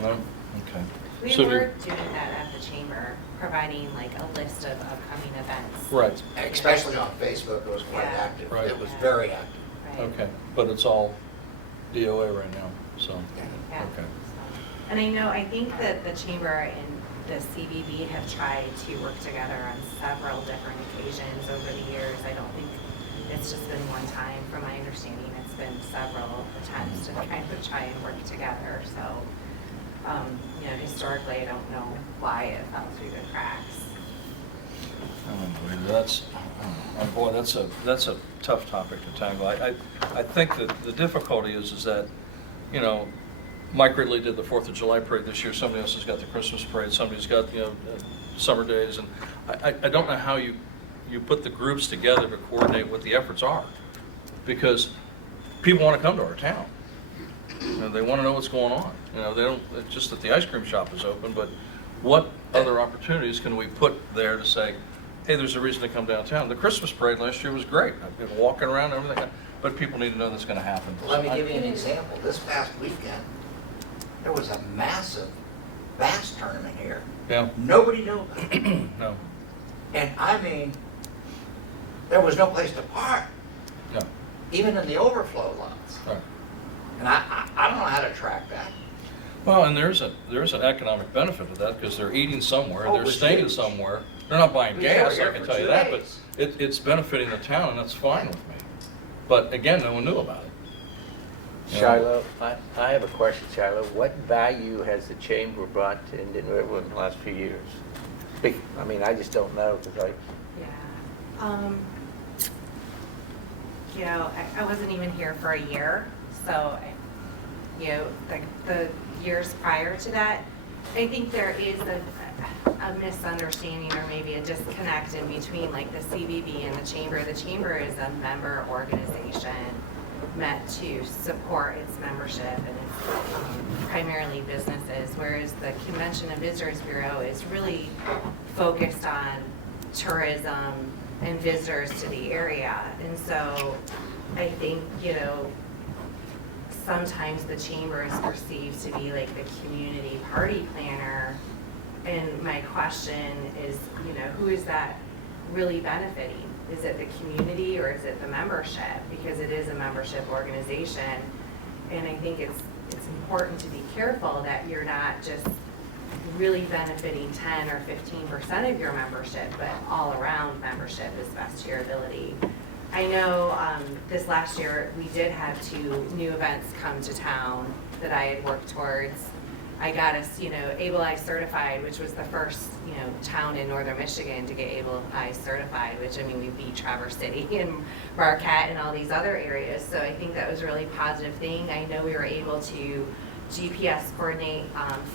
No? Okay. We So were doing that at the chamber, providing like a list of upcoming events. Right, Especially on Facebook, it was quite Yeah. active. Right. It was very active. Right. okay, but it's all DOA right now, so, Yeah. okay. And I think that the chamber and the CVB have tried to work together on several different occasions over the years. I don't think it's just been one time. From my understanding, it's been several attempts to kind of try and work together. So, you know, historically, I don't know why it fell through the cracks. That's a tough topic to tackle. I think that the difficulty is that, you know, Mike Ridley did the 4th of July parade this year. Somebody else has got the Christmas parade. Somebody's got, you know, summer days. And I don't know how you put the groups together to coordinate what the efforts are, because people want to come to our town. You know, they want to know what's going on. You know, they don't, it's just that the ice cream shop is open, but what other opportunities can we put there to say, hey, there's a reason to come downtown? The Christmas parade last year was great. I've been walking around and everything, but people need to know that's going to happen. Let me give you an example. This past weekend, there was a massive bass tournament here. Yeah, Nobody knew about it. no, And I mean, there was no place to park, no, even in the overflow lots. right. And I don't know how to track that. Well, and there's an economic benefit to that, because they're eating somewhere, Oh, it they're was staying huge. somewhere. They're not buying We were gas, here I can for tell you 2 that, but days. it's benefiting the town, and that's fine with me. But again, no one knew about it. Yeah. Shiloh, I have a question, Shiloh. What value has the chamber brought to Indian River in the last few years? I mean, I just don't know, because Yeah. You know, I wasn't even here for a year, so, you know, the years prior to that, I think there is a misunderstanding or maybe a disconnect in between like the CVB and the chamber. The chamber is a member organization meant to support its membership and it's primarily businesses, whereas the Convention and Visitors Bureau is really focused on tourism and visitors to the area. And so I think, you know, sometimes the chamber is perceived to be like the community party planner. And my question is, you know, who is that really benefiting? Is it the community or is it the membership? Because it is a membership organization. And I think it's important to be careful that you're not just really benefiting 10 or 15% of your membership, but all around membership is best to your ability. I know this last year we did have 2 new events come to town that I had worked towards. I got us, ABLE-I certified, which was the first, town in northern Michigan to get ABLE-I certified, which, we beat Traverse City and Marquette and all these other areas. So I think that was a really positive thing. I know we were able to GPS coordinate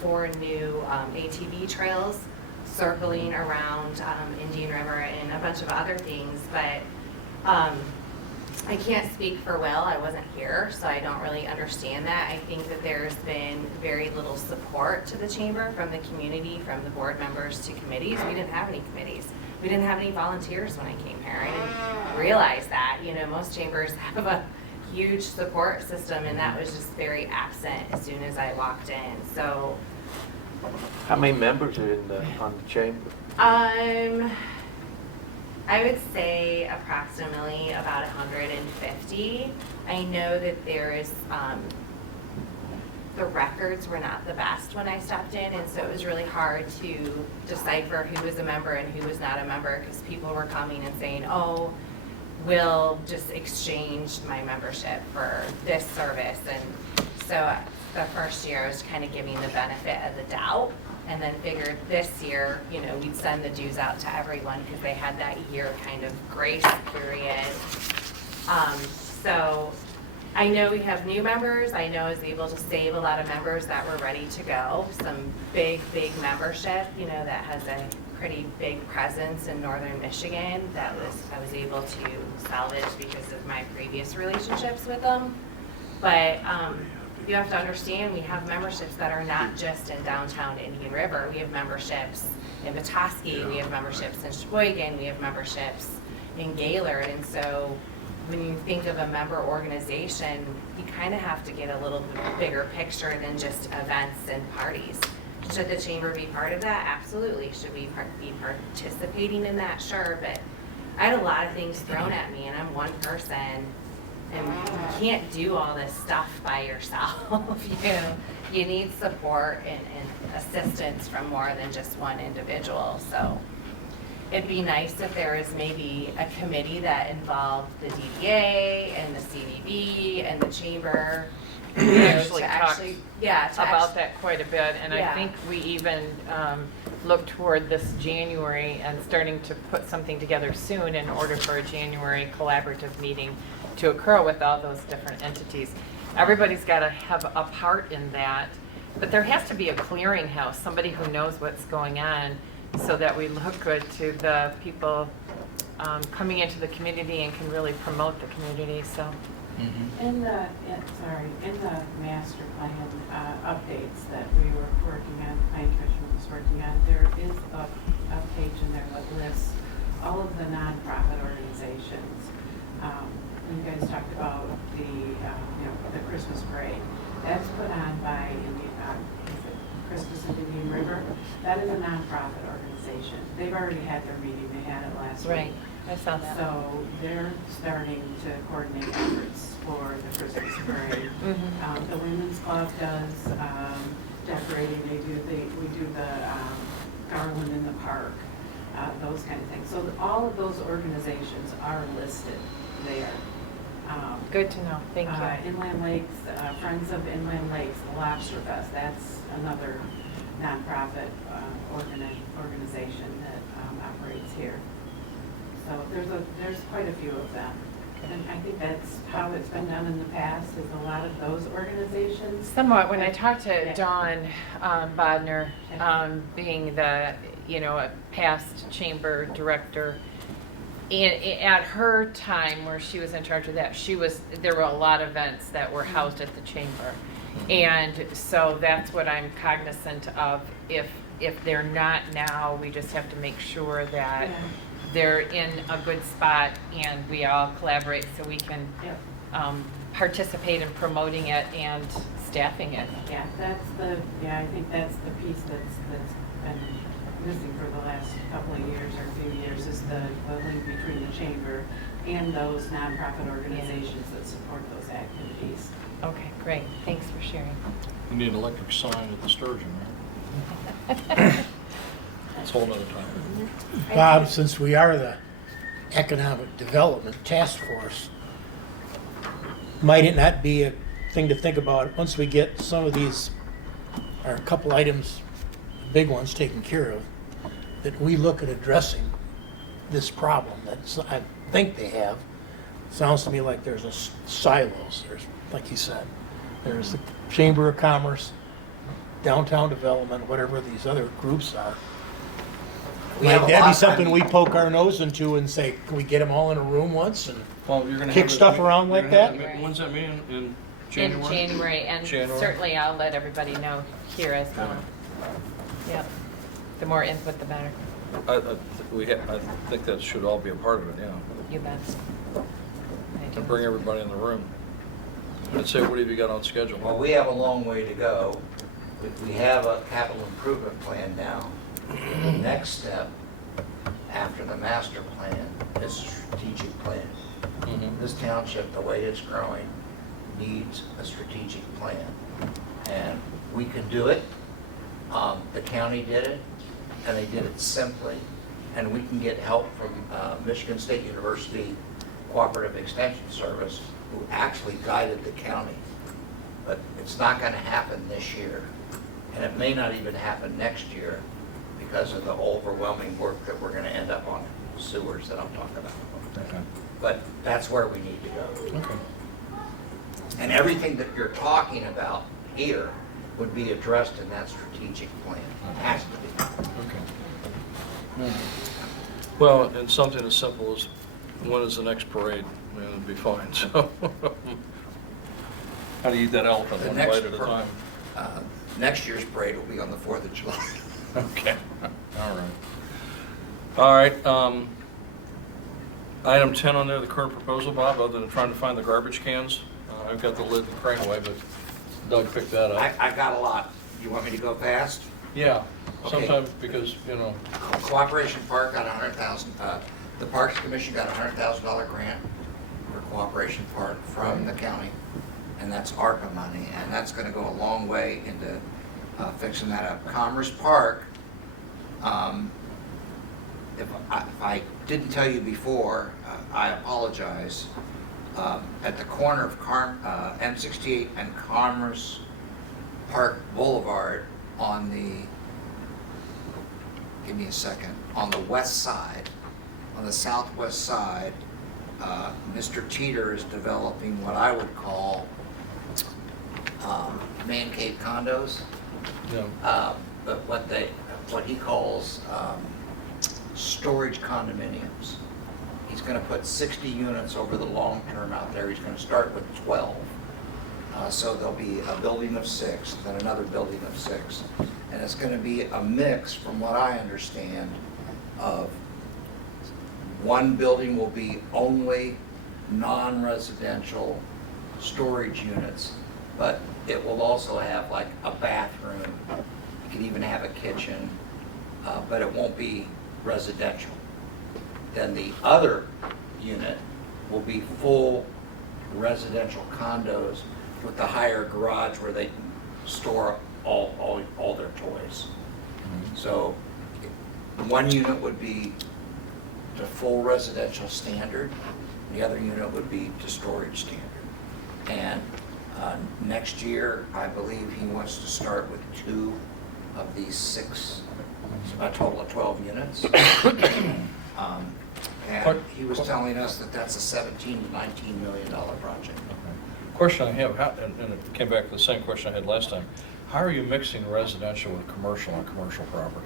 4 new ATV trails circling around Indian River and a bunch of other things, but I can't speak for Will. I wasn't here, so I don't really understand that. I think that there's been very little support to the chamber from the community, from the board members to committees. We didn't have any committees. We didn't have any volunteers when I came here. I didn't realize that. Most chambers have a huge support system, and that was just very absent as soon as I walked in. So, How many members are on the chamber? I would say approximately about 150. I know that there is, the records were not the best when I stopped in, and so it was really hard to decipher who was a member and who was not a member, because people were coming and saying, oh, we'll just exchange my membership for this service. And so the first year I was kind of giving the benefit of the doubt, and then figured this year, we'd send the dues out to everyone because they had that year kind of grace period. So I know we have new members. I know I was able to save a lot of members that were ready to go. Some big membership, that has a pretty big presence in northern Michigan that I was able to salvage because of my previous relationships with them. But you have to understand, we have memberships that are not just in downtown Indian River. We have memberships in Petoskey, we have memberships in Sheboygan, we have memberships in Gaylord. And so when you think of a member organization, you kind of have to get a little bit bigger picture than just events and parties. Should the chamber be part of that? Absolutely. Should we be participating in that? Sure. But I had a lot of things thrown at me, and I'm one person. And you can't do all this stuff by yourself. You need support and assistance from more than just one individual. So it'd be nice if there was maybe a committee that involved the DDA and the CVB and the chamber. We actually talked yeah, about that quite a bit, and Yeah. I think we even look toward this January and starting to put something together soon in order for a January collaborative meeting to occur with all those different entities. Everybody's got to have a part in that, but there has to be a clearinghouse, somebody who knows what's going on, so that we look good to the people coming into the community and can really promote the community. So. In the master plan updates that we were working on, Planning Commission was working on, there is a page in there that lists all of the nonprofit organizations. You guys talked about the Christmas parade. That's put on by Christmas in Indian River. That is a nonprofit organization. They've already had their meeting. They had it last week. Right. I saw that. So they're starting to coordinate efforts for the Christmas parade. The Women's Club does decorating. We do the garland in the park, those kind of things. So all of those organizations are listed there. Good to know. Thank you. Inland Lakes, Friends of Inland Lakes, the Lobster Fest. That's another nonprofit organization that operates here. So there's quite a few of them. And I think that's how it's been done in the past, is a lot of those organizations. Somewhat. When I talked to Dawn Bodner, being the, a past chamber director, at her time where she was in charge of that, there were a lot of events that were housed at the chamber. And so that's what I'm cognizant of. If they're not now, we just have to make sure that they're in a good spot and we all collaborate so we can participate in promoting it and staffing it. Yeah, I think that's the piece that's been missing for the last couple of years or a few years, is the link between the chamber and those nonprofit organizations that support those activities. Okay, great. Thanks for sharing. You need an electric sign at the Sturgeon, right? That's a whole nother topic. Bob, since we are the Economic Development Task Force, might it not be a thing to think about once we get some of these are a couple items, big ones taken care of, that we look at addressing this problem that I think they have. Sounds to me like there's silos. There's, like you said, there's the Chamber of Commerce, downtown development, whatever these other groups are. We have a That'd be lot- something we poke our nose into and say, can we get them all in a room once? And Well, you're gonna Kick have stuff around you're like gonna have that? When's that meeting? In In January? January, and January. certainly I'll let everybody know here as well. Yep. The more input, the better. I think that should all be a part of it, yeah. You bet. I do. And bring everybody in the room. And say, what have you got on schedule? Well, we have a long way to go. We have a capital improvement plan now. The next step after the master plan is a strategic plan. Mhm. This township, the way it's growing, needs a strategic plan. And we can do it. The county did it, and they did it simply. And we can get help from Michigan State University Cooperative Extension Service, who actually guided the county. But it's not going to happen this year. And it may not even happen next year because of the overwhelming work that we're going to end up on sewers that I'll talk about. Okay. But that's where we need to go. Okay. And everything that you're talking about here would be addressed in that strategic plan. It has to be. Okay. Well, and something as simple as, when is the next parade? I mean, it'd be fine, so. How do you eat that elephant, The one next bite at a par- time? Next year's parade will be on the 4th of July. Okay, all right. All right, item 10 on there, the current proposal, Bob, other than trying to find the garbage cans. I've got the lid and crane away, but Doug picked that up. I got a lot. You want me to go fast? Yeah, Okay. sometimes because, you know, Cooperation Park got $100,000. The Parks Commission got a $100,000 grant for Cooperation Park from the county, and that's ARPA money, and that's going to go a long way into fixing that up. Commerce Park, if I didn't tell you before, I apologize. At the corner of M68 and Commerce Park Boulevard on the, give me a second, on the west side, on the southwest side, Mr. Teeter is developing what I would call man cave condos, you know, but what he calls storage condominiums. He's going to put 60 units over the long term out there. He's going to start with 12. So there'll be a building of 6, then another building of 6. And it's going to be a mix, from what I understand, of one building will be only non-residential storage units, but it will also have like a bathroom. You can even have a kitchen, but it won't be residential. Then the other unit will be full residential condos with the higher garage where they can store all their toys. So one unit would be to full residential standard, the other unit would be to storage standard. And next year, I believe he wants to start with 2 of these 6, a total of 12 units. And he was telling us that that's a $17 to $19 million project. question I have, and it came back to the same question I had last time. How are you mixing residential with commercial on commercial property?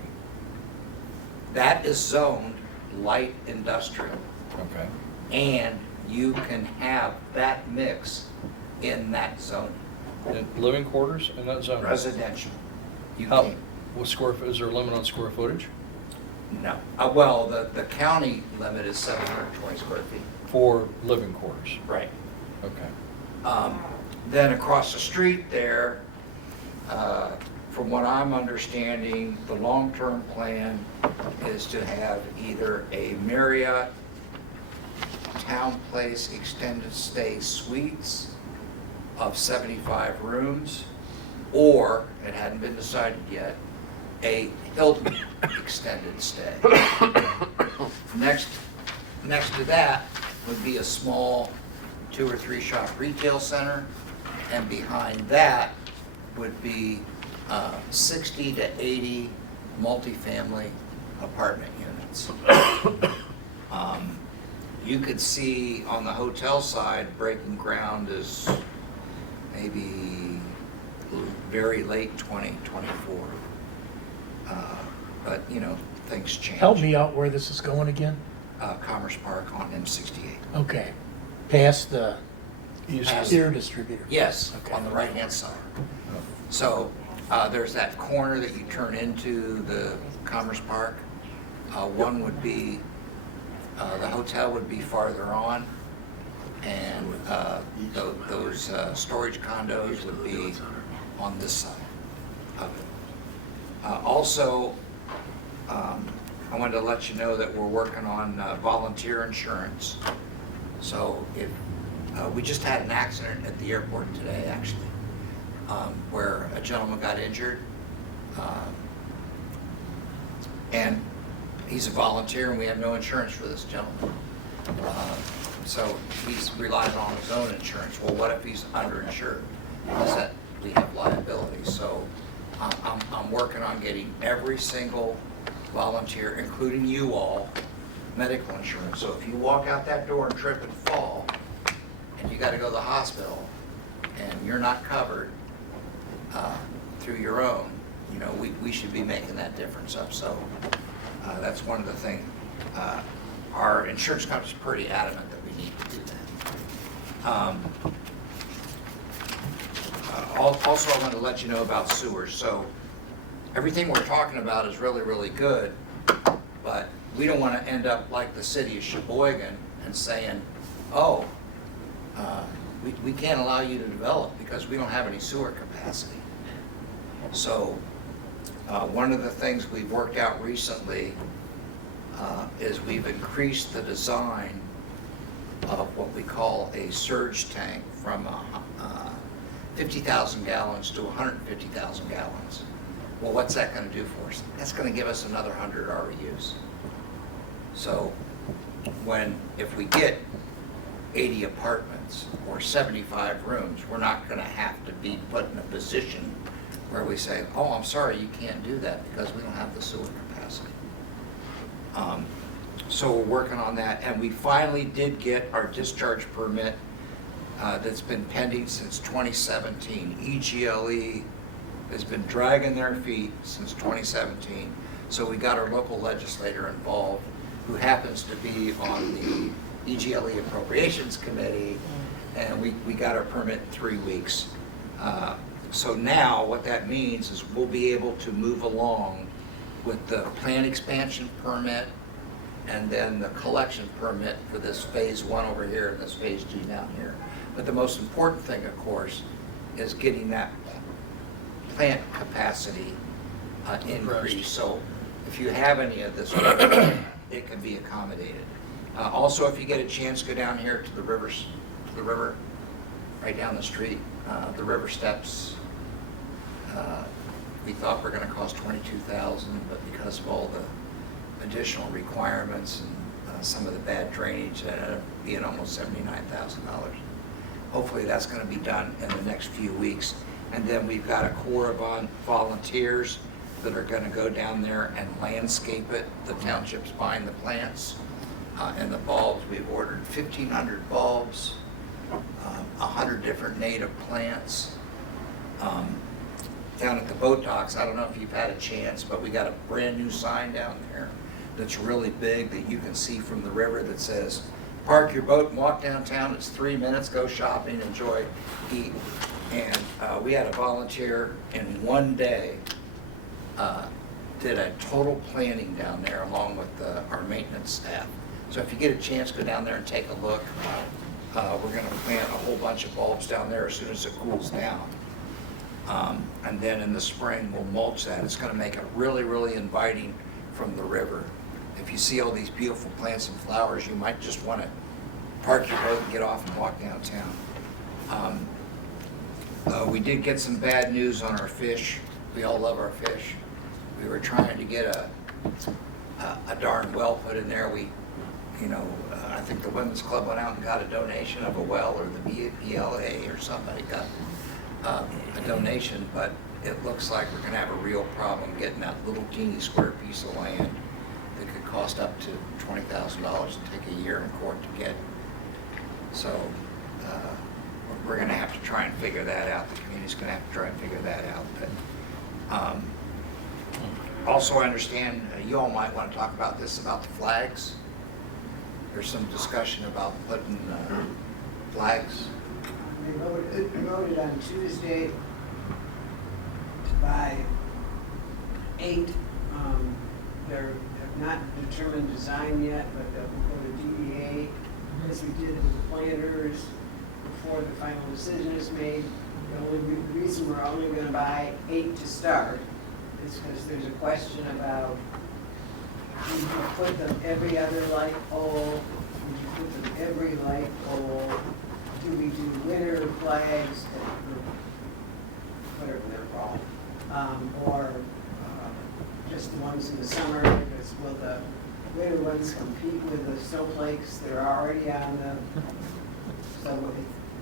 That is zoned light industrial, Okay. and you can have that mix in that zone, And living quarters in that zone? residential. You How, can't, what square, is there a limit on square footage no. Well, the county limit is 720 square feet. for living quarters? Right. Okay. Then across the street there, from what I'm understanding, the long-term plan is to have either a Marriott Town Place Extended Stay Suites of 75 rooms, or, it hadn't been decided yet, a Hilton Extended Stay. Next to that would be a small 2 or 3 shop retail center, and behind that would be 60 to 80 multifamily apartment units. You could see on the hotel side, breaking ground is maybe very late 2024. But, you know, things change. Help me out where this is going again? Commerce Park on M68. Okay. Past the Past- beer distributor. Yes, Okay. on the right-hand side. So there's that corner that you turn into the Commerce Park. One would be, the hotel would be farther on, and those storage condos would be on this side of it. Also, I wanted to let you know that we're working on volunteer insurance. So if, we just had an accident at the airport today, actually, where a gentleman got injured. And he's a volunteer and we have no insurance for this gentleman. So he's relying on his own insurance. Well, what if he's underinsured? Is that we have liability? So I'm working on getting every single volunteer, including you all, medical insurance. So if you walk out that door and trip and fall, and you gotta go to the hospital, and you're not covered through your own, you know, we should be making that difference up. So that's one of the things. Our insurance company's pretty adamant that we need to do that. Also, I want to let you know about sewers. So everything we're talking about is really, really good, but we don't want to end up like the city of Sheboygan and saying, oh, we can't allow you to develop because we don't have any sewer capacity. So one of the things we've worked out recently is we've increased the design of what we call a surge tank from 50,000 gallons to 150,000 gallons. Well, what's that going to do for us? That's going to give us another 100 REUs. So if we get 80 apartments or 75 rooms, we're not going to have to be put in a position where we say, oh, I'm sorry, you can't do that because we don't have the sewer capacity. So we're working on that, and we finally did get our discharge permit that's been pending since 2017. EGLE has been dragging their feet since 2017. So we got our local legislator involved, who happens to be on the EGLE Appropriations Committee, and we got our permit in 3 weeks. So now what that means is we'll be able to move along with the plan expansion permit and then the collection permit for this phase 1 over here and this phase 2 down here. But the most important thing, of course, is getting that plant capacity increase. So if you have any of this, it can be accommodated. Also, if you get a chance, go down here to the river, right down the street, the river steps. We thought were going to cost $22,000, but because of all the additional requirements and some of the bad drainage, that ended up being almost $79,000. Hopefully that's going to be done in the next few weeks. And then we've got a corps of volunteers that are going to go down there and landscape it. The township's buying the plants and the bulbs. We've ordered 1,500 bulbs, 100 different native plants. Down at the boat docks, I don't know if you've had a chance, but we got a brand new sign down there that's really big that you can see from the river that says, park your boat and walk downtown. It's 3 minutes, go shopping, enjoy, eat. And we had a volunteer in one day did a total planning down there along with our maintenance staff. So if you get a chance, go down there and take a look. We're going to plant a whole bunch of bulbs down there as soon as it cools down. And then in the spring, we'll mulch that. It's going to make it really, really inviting from the river. If you see all these beautiful plants and flowers, you might just want to park your boat and get off and walk downtown. We did get some bad news on our fish. We all love our fish. We were trying to get a darn well put in there. I think the Women's Club went out and got a donation of a well, or the BLA or somebody got a donation, but it looks like we're gonna have a real problem getting that little teeny square piece of land that could cost up to $20,000 and take a year in court to get. So we're gonna have to try and figure that out. The community's gonna have to try and figure that out. But also, I understand you all might want to talk about this, about the flags. There's some discussion about putting flags. They voted on Tuesday to buy 8. They have not determined design yet, but they'll go to DDA, as we did with the planters before the final decision is made. The only reason we're only going to buy 8 to start is because there's a question about, would you put them every other light pole? Would you put them every light pole? Do we do winter flags, whatever they're called, or just the ones in the summer? Because will the winter ones compete with the snowflakes? They're already on the. So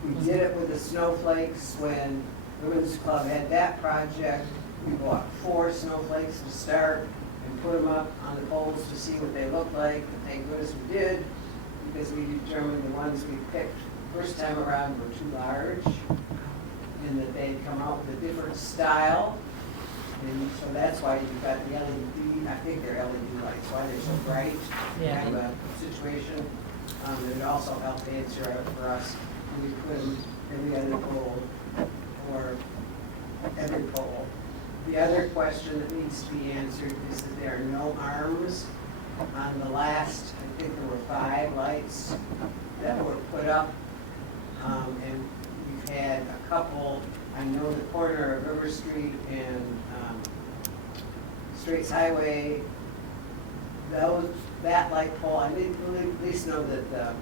we did it with the snowflakes when Women's Club had that project. We bought 4 snowflakes to start and put them up on the poles to see what they look like. And thank goodness we did, because we determined the ones we picked first time around were too large, and that they'd come out with a different style. And so that's why you've got the LED, I think they're LED lights, why they're so bright, kind of a situation. It also helped answer out for us, we put them every other pole or every pole. The other question that needs to be answered is that there are no arms on the last, I think there were 5 lights that were put up. And we've had a couple, I know the corner of River Street and Straits Highway, that light pole, I didn't really at least know that the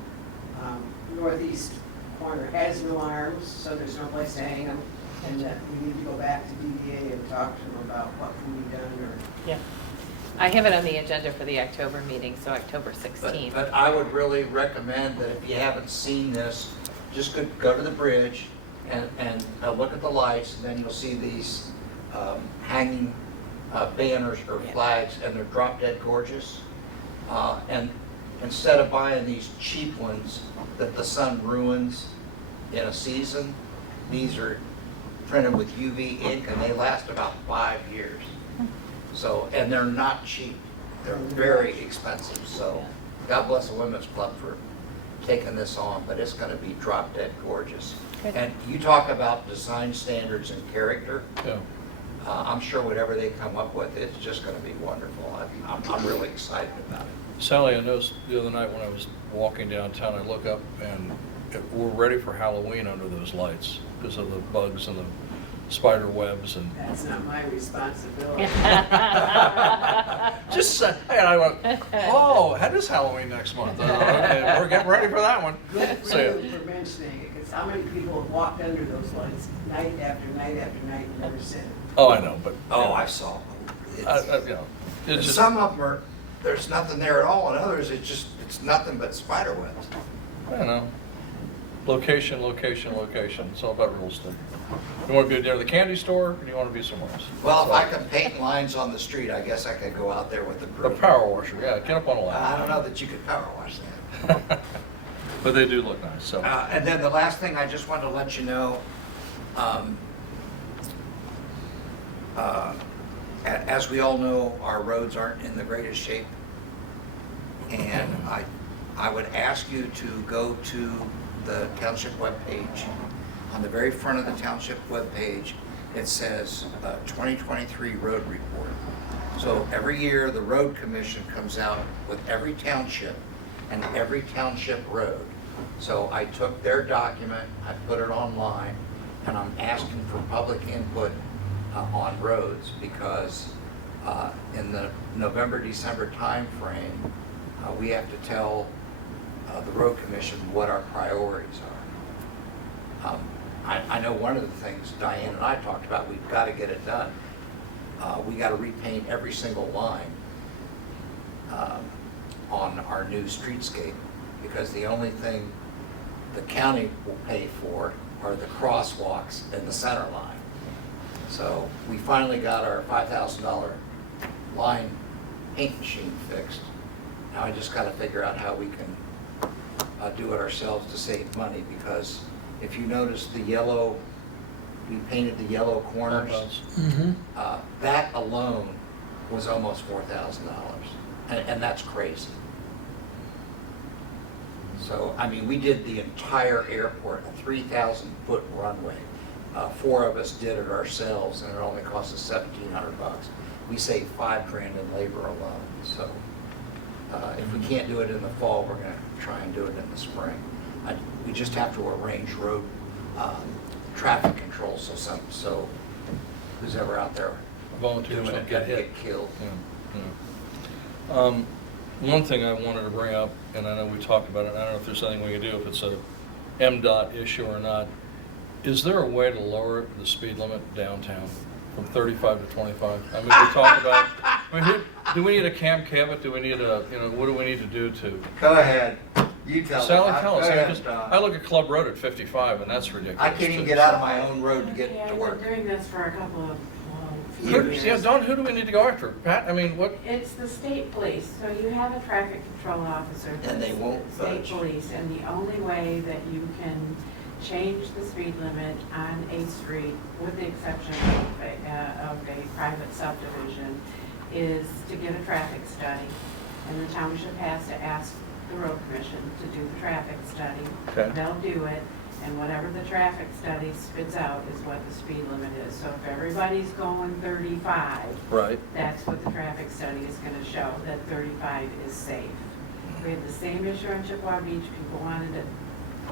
northeast corner has no arms, so there's no place to hang them, and that we need to go back to DDA and talk to them about what can be done, or. Yeah. I have it on the agenda for the October meeting, so October 16th. But I would really recommend that if you haven't seen this, just go to the bridge and look at the lights, and then you'll see these hanging banners or flags, and they're drop dead gorgeous. And instead of buying these cheap ones that the sun ruins in a season, these are printed with UV ink, and they last about 5 years. So, and they're not cheap. They're very expensive. So, God bless the Women's Club for taking this on, but it's going to be drop dead gorgeous. Good. And you talk about design standards and character. Yeah. I'm sure whatever they come up with, it's just going to be wonderful. I'm really excited about it. Sally, I noticed the other night when I was walking downtown, I look up and we're ready for Halloween under those lights because of the bugs and the spider webs and. That's not my responsibility. Just and I went, oh, that is Halloween next month. Okay, we're getting ready for that one. Good So, yeah. for you for mentioning it, because how many people have walked under those lights night after night after night and never seen it? Oh, I know, but Oh, I saw. you know, it's just Some of them are, there's nothing there at all, and others, it's nothing but spider webs. I don't know. Location, location, location. It's all about real estate. You want to be near the candy store, or do you want to be somewhere else? Well, if So, I could paint lines on the street, I guess I could go out there with the the broom. power washer, yeah, get up on a I ladder. don't know that you could power wash that. But they do look nice. So And then the last thing I just wanted to let you know, as we all know, our roads aren't in the greatest shape. And I would ask you to go to the township webpage. On the very front of the township webpage, it says 2023 road report. So every year, the road commission comes out with every township and every township road. So I took their document, I put it online, and I'm asking for public input on roads, because in the November-December timeframe, we have to tell the road commission what our priorities are. I know one of the things Diane and I talked about, we've got to get it done. We got to repaint every single line on our new streetscape, because the only thing the county will pay for are the crosswalks and the center line. So we finally got our $5,000 line paint machine fixed. Now I just gotta figure out how we can do it ourselves to save money, because if you notice the yellow, we painted the yellow corners. That alone was almost $4,000, and that's crazy. So, I mean, we did the entire airport, a 3,000-foot runway. 4 of us did it ourselves, and it only cost us $1,700. We saved $5,000 in labor alone. So, if we can't do it in the fall, we're going to try and do it in the spring. We just have to arrange road traffic control, so who's ever out there Volunteers doing don't it get doesn't hit. get killed. One thing I wanted to bring up, and I know we talked about it, I don't know if there's anything we can do, if it's a MDOT issue or not. Is there a way to lower the speed limit downtown from 35 to 25? I mean, we talked about, do we need a Cam Cabot? Do we need a, what do we need to do to? Go ahead. You tell Sally, them. tell us. Go I mean, ahead, 'cause Don. I look at Club Road at 55, and that's ridiculous. I can't even too. get out of my own road to get Yeah, to I've work. been doing this for a couple of, few Who, years. yeah, Don, who do we need to go after? Pat, I mean, what? It's the state police, so you have a traffic control officer. And they that's won't the State budge. police, and the only way that you can change the speed limit on a street, with the exception of a private subdivision, is to get a traffic study. And the township has to ask the road commission to do the traffic study. Okay. They'll do it, and whatever the traffic study spits out is what the speed limit is. So if everybody's going 35, Right. that's what the traffic study is gonna show, that 35 is safe. We had the same issue in Chippewa Beach, people wanted it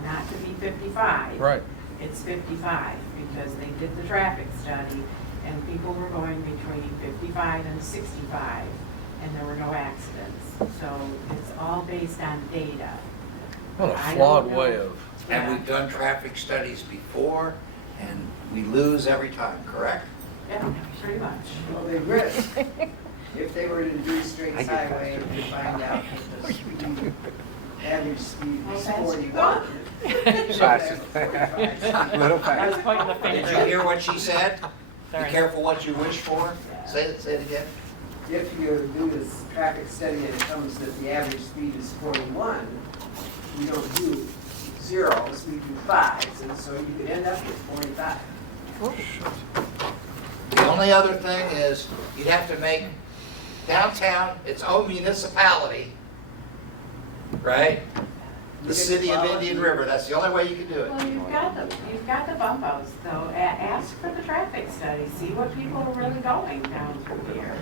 not to be 55. Right. It's 55, because they did the traffic study, and people were going between 55 and 65, and there were no accidents. So it's all based on data. What a I flawed don't know. way of, And we've done traffic studies before, and we lose every time, correct? Yeah, pretty much. Well, they risk, if they were to do straight highway, to find out that the speed, average speed How is fast you 41. Little I fast. was pointing the Did finger. you hear what she said? Be Sorry. careful what you wish for. Say it again. If you do this traffic study and it comes that the average speed is 41, we don't do zeros, we do 5s, and so you could end up with 45. The only other thing is, you'd have to make downtown its own municipality, right? The city of Indian River, that's the only way you can do it. Well, you've got the bump outs though. Ask for the traffic study, see what people are really going down through here.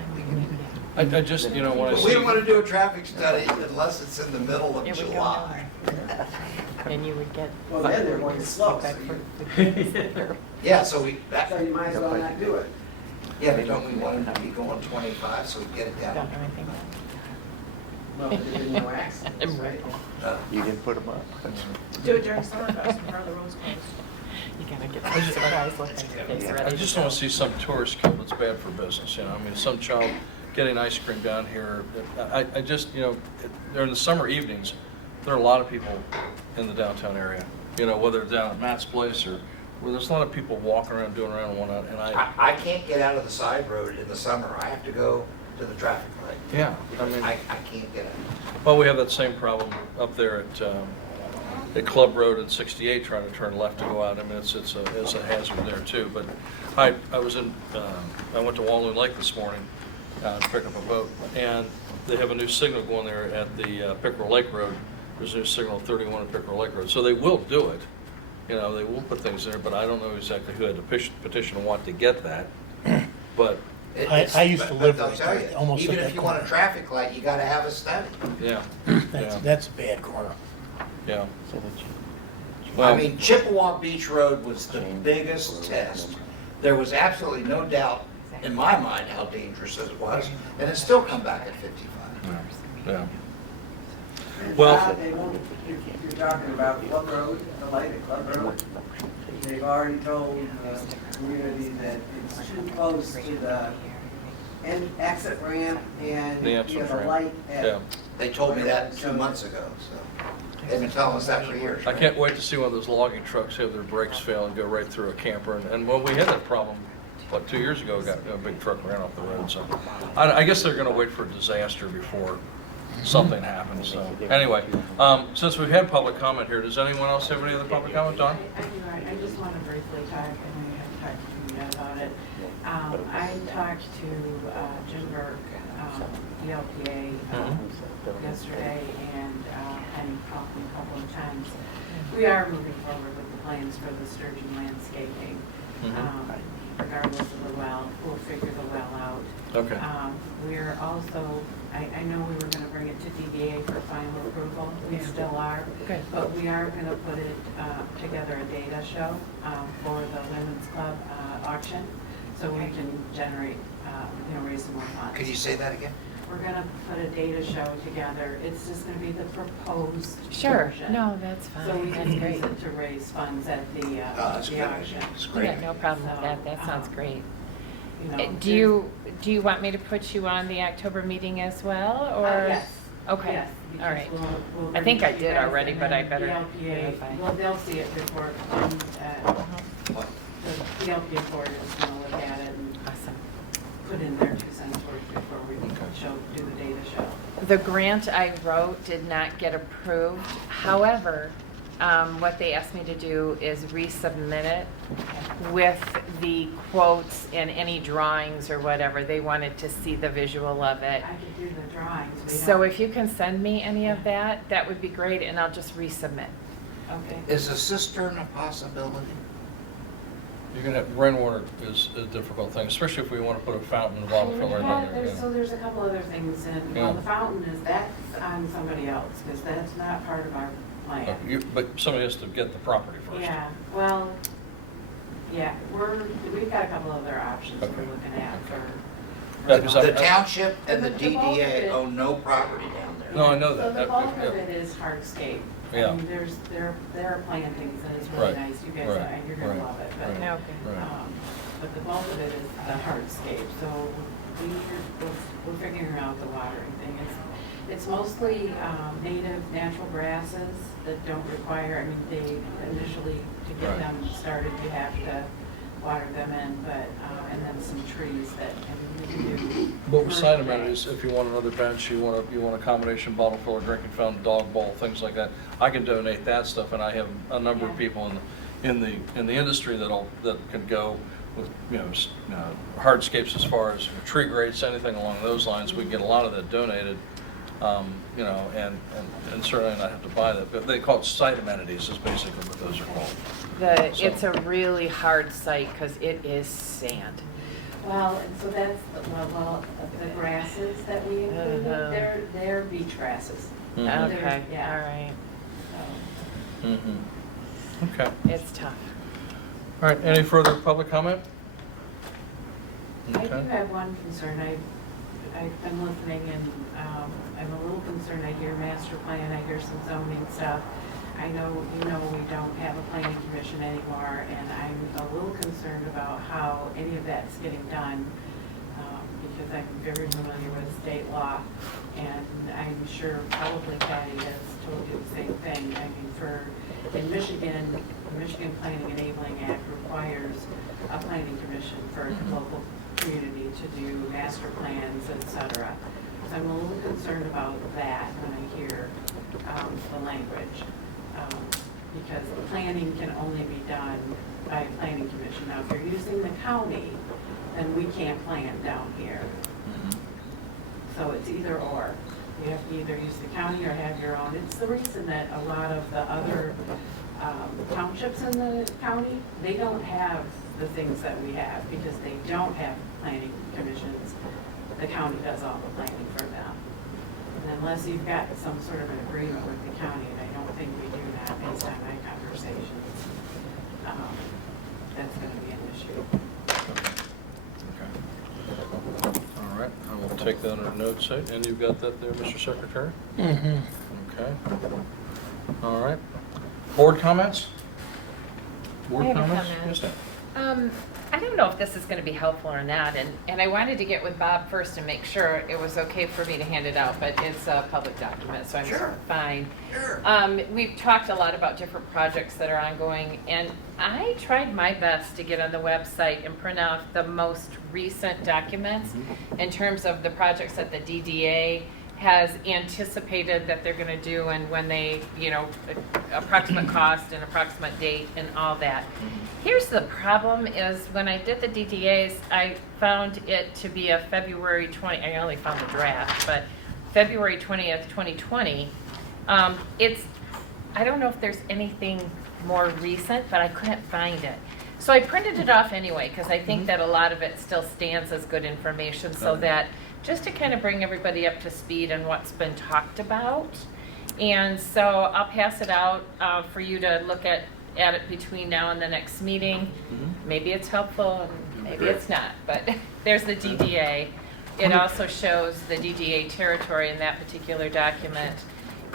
I just, when I But we see. don't want to do a traffic study unless it's in the middle of Here we go. July. And you would get. Well, then they're going slow, so you, Yeah, so so you might as well not do it. yeah, but don't we want them to be going 25 so we get it Don't down? know anything about Well, there have been no accidents, right? You didn't put them up. Do it during Summerfest before the roads closed. it. You gotta get the surprise look on your face ready. I just don't want to see some tourist killed that's bad for business, I mean, some child getting ice cream down here. I just, during the summer evenings, there are a lot of people in the downtown area, whether it's down at Matt's place or, where there's a lot of people walking around, doing around and whatnot, and I can't get out of the side road in the summer. I have to go to the traffic light. yeah, I Because mean, I can't get out. well, we have that same problem up there at Club Road and 68, trying to turn left to go out. I mean, it's a hazard there too, but I went to Walloon Lake this morning, to pick up a boat, and they have a new signal going there at the Pickerel Lake Road. There's a new signal 31 at Pickerel Lake Road, so they will do it. They will put things there, but I don't know exactly who had to petition and want to get that. But I used to live I'll right tell there, you, almost even at if that you want a corner. traffic light, you gotta have a study. yeah, That's a bad corner. yeah. I Well, mean, Chippewa Beach Road was the biggest test. There was absolutely no doubt in my mind how dangerous it was, and it still come back at 55. yeah. And Well- Bob, they won't, if you're talking about Club Road, the light at Club Road, they've already told the community that it's too close to the exit ramp and The you entrance have a ramp. light Yeah. at. They told me that 2 months ago, so they've been telling us that for years. I can't wait to see one of those logging trucks have their brakes fail and go right through a camper. And when we had that problem what, 2 years ago, got a big truck ran off the road, so. I guess they're gonna wait for a disaster before something happens, so. Anyway, since we've had public comment here, does anyone else have any other public comment, Don? I do. I just want to briefly talk, I know you haven't talked to me yet about it. I talked to Jim Burke, the LPA, yesterday, and Penny called me a couple of times. We are moving forward with the plans for the sturgeon landscaping. Regardless of the well, we'll figure the well out. Okay. We're also, I know we were gonna bring it to DDA for final approval, we still are. Good. But we are gonna put it, together a data show, for the Women's Club, auction, so we can generate, raise some more funds. Could you say that again? We're gonna put a data show together, it's just gonna be the proposed Sure, version. no, that's So we fine, can that's use great. it to raise funds at the, That's the good. auction. It's great. Yeah, no problem with that, that So, sounds great. You know, Do you want me to put you on the October meeting as well, or? Yes. Okay, Yes, all right. because we'll I bring think it I to you did guys, already, and but I then better the LPA, verify. well, they'll see it before, What? the LPA board is gonna look at it and Awesome. put in their 2 cents worth before we do the data show. The grant I wrote did not get approved. However, what they asked me to do is resubmit it with the quotes and any drawings or whatever. They wanted to see the visual of it. I could do the drawings. We So don't- if you can send me any of that, that would be great, and I'll just resubmit. Okay. Is a cistern a possibility? You're gonna have, rainwater is a difficult thing, especially if we wanna put a fountain and bottle filler in there. So there's a couple other things, and Yeah. well, the fountain that's on somebody else, because that's not part of our plan. But somebody has to get the property first. Yeah, well, yeah, we've got a couple other options we're Okay. looking at for. Yeah, 'cause The township and the The bulk of DDA it- own no property down there. No, I know So that. the bulk Yeah. of it is hardscape. Yeah. I mean, there are plantings, and it's really Right, nice, you guys, right, you're gonna right, love it, but. right. Okay. Right. But the bulk of it is the hardscape, so we're figuring out the watering thing. It's mostly native natural grasses that don't require, I mean, they initially, to get Right. them started, you have to water them in, but, and then some trees that, I mean, we can do. But beside commercial amenities, things. if you want another bench, you want a combination bottle filler, drinking fountain, dog bowl, things like that, I can donate that stuff, and I have a number of Yeah. people in the industry that can go with, hardscapes as far as tree grates, anything along those lines. We can get a lot of that donated, and certainly not have to buy that, but they call it site amenities is basically what those are called. It's a really hard site, because it is sand. Well, and so that's, the grasses that we included, Uh-huh. they're beach grasses. Mhm. Okay, Yeah. all right. So, Okay. It's tough. All right, any further public comment? I do Okay. have one concern. I've been listening, and I'm a little concerned. I hear master plan, I hear some zoning stuff. I know, we don't have a planning commission anymore, and I'm a little concerned about how any of that's getting done, because I'm very familiar with state law, and I'm sure probably Patty has told you the same thing. I mean, in Michigan, the Michigan Planning Enabling Act requires a planning commission for a local community to do master plans, et cetera. So I'm a little concerned about that when I hear the language. Because the planning can only be done by a planning commission. Now, if you're using the county, then we can't plan down here. So it's either or. You have to either use the county or have your own. It's the reason that a lot of the other townships in the county, they don't have the things that we have because they don't have planning commissions. The county does all the planning for them. And unless you've got some sort of an agreement with the county, and I don't think we do that based on my conversations, that's gonna be an issue. Okay. All right, I will take that under notes, and you've got that there, Mr. Secretary? Mm-hmm. Okay. All right. Board comments? Board I have a comments? comment. Yes, ma'am. I don't know if this is going to be helpful or not, and I wanted to get with Bob first and make sure it was okay for me to hand it out, but it's a public document, so I'm Sure. fine. Sure. We've talked a lot about different projects that are ongoing, and I tried my best to get on the website and print out the most recent documents in terms of the projects that the DDA has anticipated that they're going to do and when they, approximate cost and approximate date and all that. Here's the problem is when I did the DDAs, I found it to be a February 20, I only found the draft, but February 20th, 2020. I don't know if there's anything more recent, but I couldn't find it. So I printed it off anyway because I think that a lot of it still stands as good information so that just to kind of bring everybody up to speed on what's been talked about. And so I'll pass it out for you to look at it between now and the next meeting. Maybe it's helpful and maybe it's not, but there's the DDA. It also shows the DDA territory in that particular document.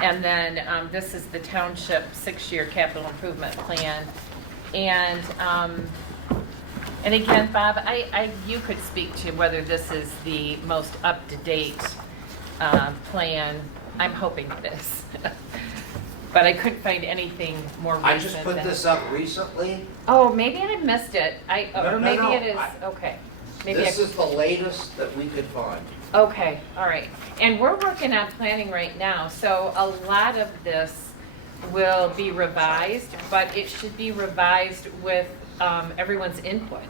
And then this is the township 6-year capital improvement plan. And again, Bob, you could speak to whether this is the most up-to-date plan. I'm hoping it is. But I couldn't find anything more recent. I just put this up recently. Oh, maybe I missed it. No, Maybe no, it is, okay. Maybe This is the latest that we could find. Okay, all right. And we're working on planning right now, so a lot of this will be revised, but it should be revised with everyone's input.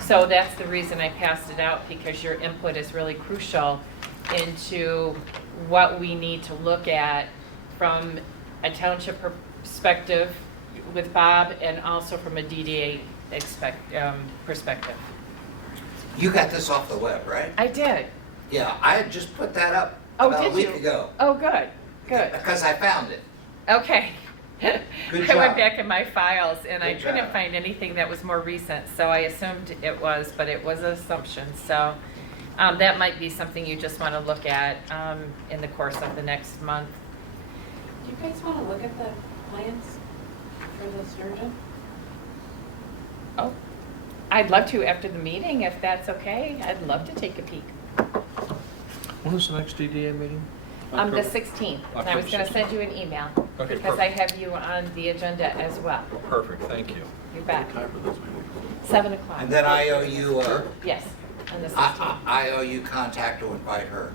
So that's the reason I passed it out, because your input is really crucial into what we need to look at from a township perspective with Bob and also from a DDA perspective. You got this off the web, right? I did. Yeah, I had just put that up Oh, about a did week you? ago. Oh, good, good. Because I found it. Okay. Good I job. went back in my files and I Good couldn't job. find anything that was more recent, so I assumed it was, but it was an assumption. So that might be something you just want to look at in the course of the next month. Do you guys want to look at the plans for the sturgeon? Oh, I'd love to after the meeting, if that's okay. I'd love to take a peek. When is the next DDA meeting? The October? 16th, and I was October going to 16th. send you an email Okay, because I have you on the agenda as well. Perfect, thank you. You bet. Time for this meeting. 7 o'clock. And then I owe you, Yes, on the 16th. I owe you contact to invite her,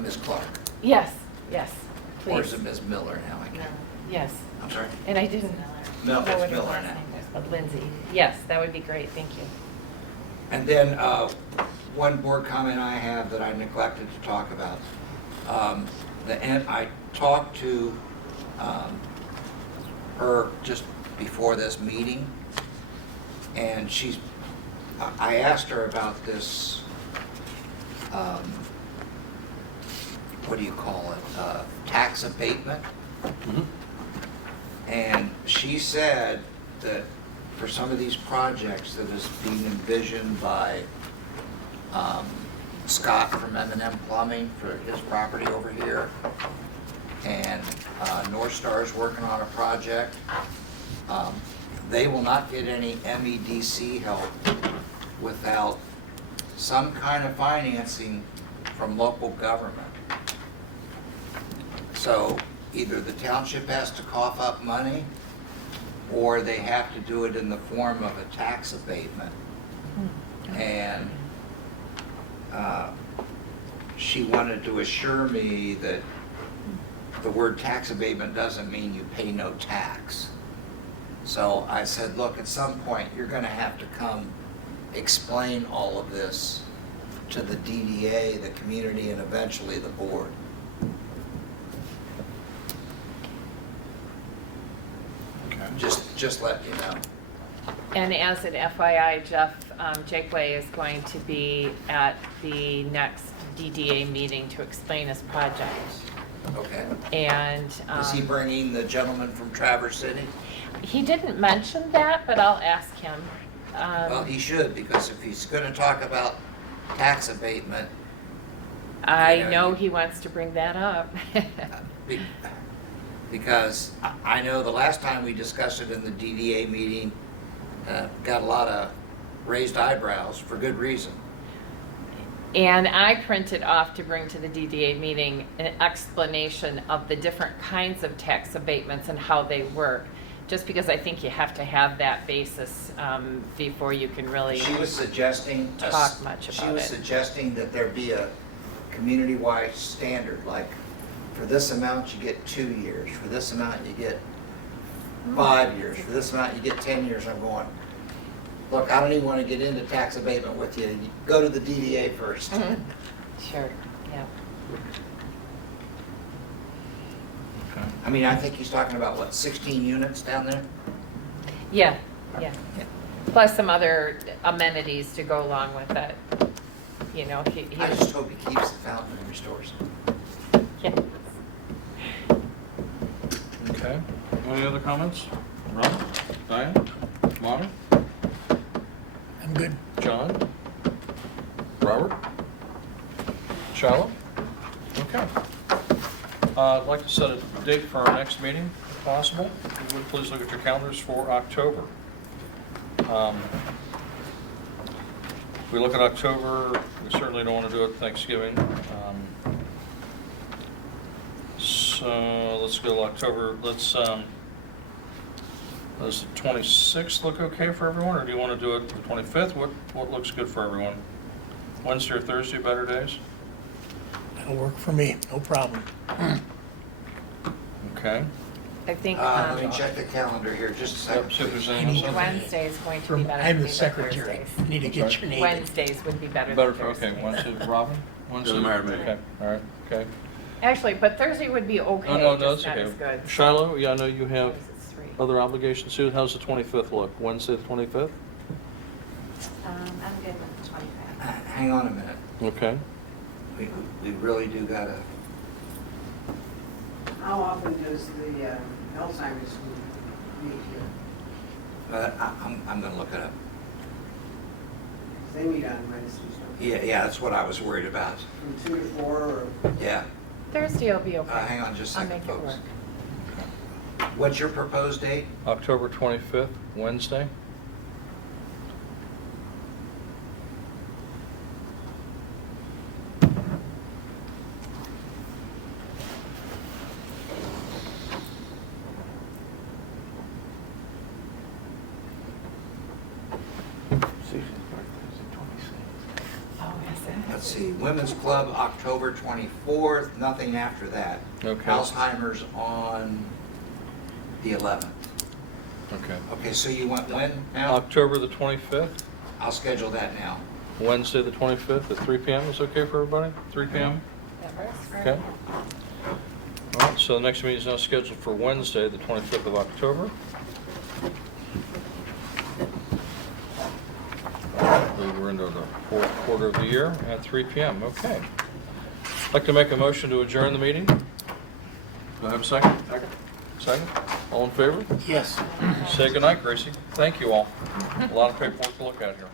Ms. Clark. Yes, yes, Or please. is it Ms. Miller now? I can't. Yes, I'm sorry? and I didn't No, know it's what her Miller last now. name was, but Lindsay. Yes, that would be great, thank you. And then one board comment I have that I neglected to talk about. I talked to her just before this meeting, and I asked her about this, what do you call it, tax abatement. And she said that for some of these projects that is being envisioned by Scott from M&M Plumbing for his property over here, and North Star is working on a project, they will not get any MEDC help without some kind of financing from local government. So either the township has to cough up money, or they have to do it in the form of a tax abatement. And she wanted to assure me that the word tax abatement doesn't mean you pay no tax. So I said, look, at some point, you're gonna have to come explain all of this to the DDA, the community, and eventually the board. Just let you know. And as an FYI, Jeff Jakeway is going to be at the next DDA meeting to explain his project. Okay. And Is he bringing the gentleman from Traverse City? he didn't mention that, but I'll ask him. Well, he should, because if he's gonna talk about tax abatement, I know he wants to bring that up. be- because I know the last time we discussed it in the DDA meeting, got a lot of raised eyebrows for good reason. And I printed off to bring to the DDA meeting an explanation of the different kinds of tax abatements and how they work, just because I think you have to have that basis before you can really She was suggesting. talk much She about was it. suggesting that there be a community-wide standard, like, for this amount you get 2 years, for this amount you get 5 years, for this amount you get 10 years. I'm going, look, I don't even want to get into tax abatement with you. You go to the DDA first. Mhm. Sure, yeah. Okay. I mean, I think he's talking about, what, 16 units down there? Yeah, yeah. Plus some other amenities to go along with it. You know, he I just hope he keeps the fountain and restores it. yeah. Okay. Any other comments? Ron? Diane? Monty? I'm good. John? Robert? Shiloh? Okay. I'd like to set a date for our next meeting, if possible. If you would please look at your calendars for October. If we look at October, we certainly don't want to do it Thanksgiving. So let's go to October. Does the 26th look okay for everyone, or do you want to do it the 25th? What looks good for everyone? Wednesday or Thursday, better days? That'll work for me, no problem. Okay. I think Let me check the calendar here just a second. Yep, see if there's please. anything else. Wednesday is going to be better. I'm for the me than secretary. Thursdays. Need to get your name. Wednesdays would be better Better than for, okay, Thursdays. Wednesday, Robin? Wednesday? Doesn't matter to me. Okay, all right, okay. Actually, but Thursday would be okay, Oh, no, just that's not okay. as good. Shiloh, yeah, I know you have It's 3. other obligations too. How's the 25th look? Wednesday, the 25th? I'm good with the 25th. Hang on a minute. Okay. We really do gotta, How often does the Alzheimer's group meet here? but I'm gonna look it up. They meet on Wednesdays, don't they? Yeah, that's what I was worried about. From 2 to 4 or? Yeah. Thursday will be okay. Hang on just a I'll second, make it folks. work. What's your proposed date? October 25th, Wednesday? Oh, is it? Let's see, Women's Club, October 24th, nothing after that. Okay. Alzheimer's on the 11th. Okay. Okay, so you want when now? October the 25th, I'll schedule that now. Wednesday the 25th at 3 p.m. is okay for everybody? 3 p.m.? That works for Okay. me. All right, so the next meeting is now scheduled for Wednesday, the 25th of October. I believe we're into the fourth quarter of the year at 3 p.m. Okay. I'd like to make a motion to adjourn the meeting. Do I have a second? Second? All in favor? Yes. Say goodnight, Gracie. Thank you all. A lot of paperwork to look at here.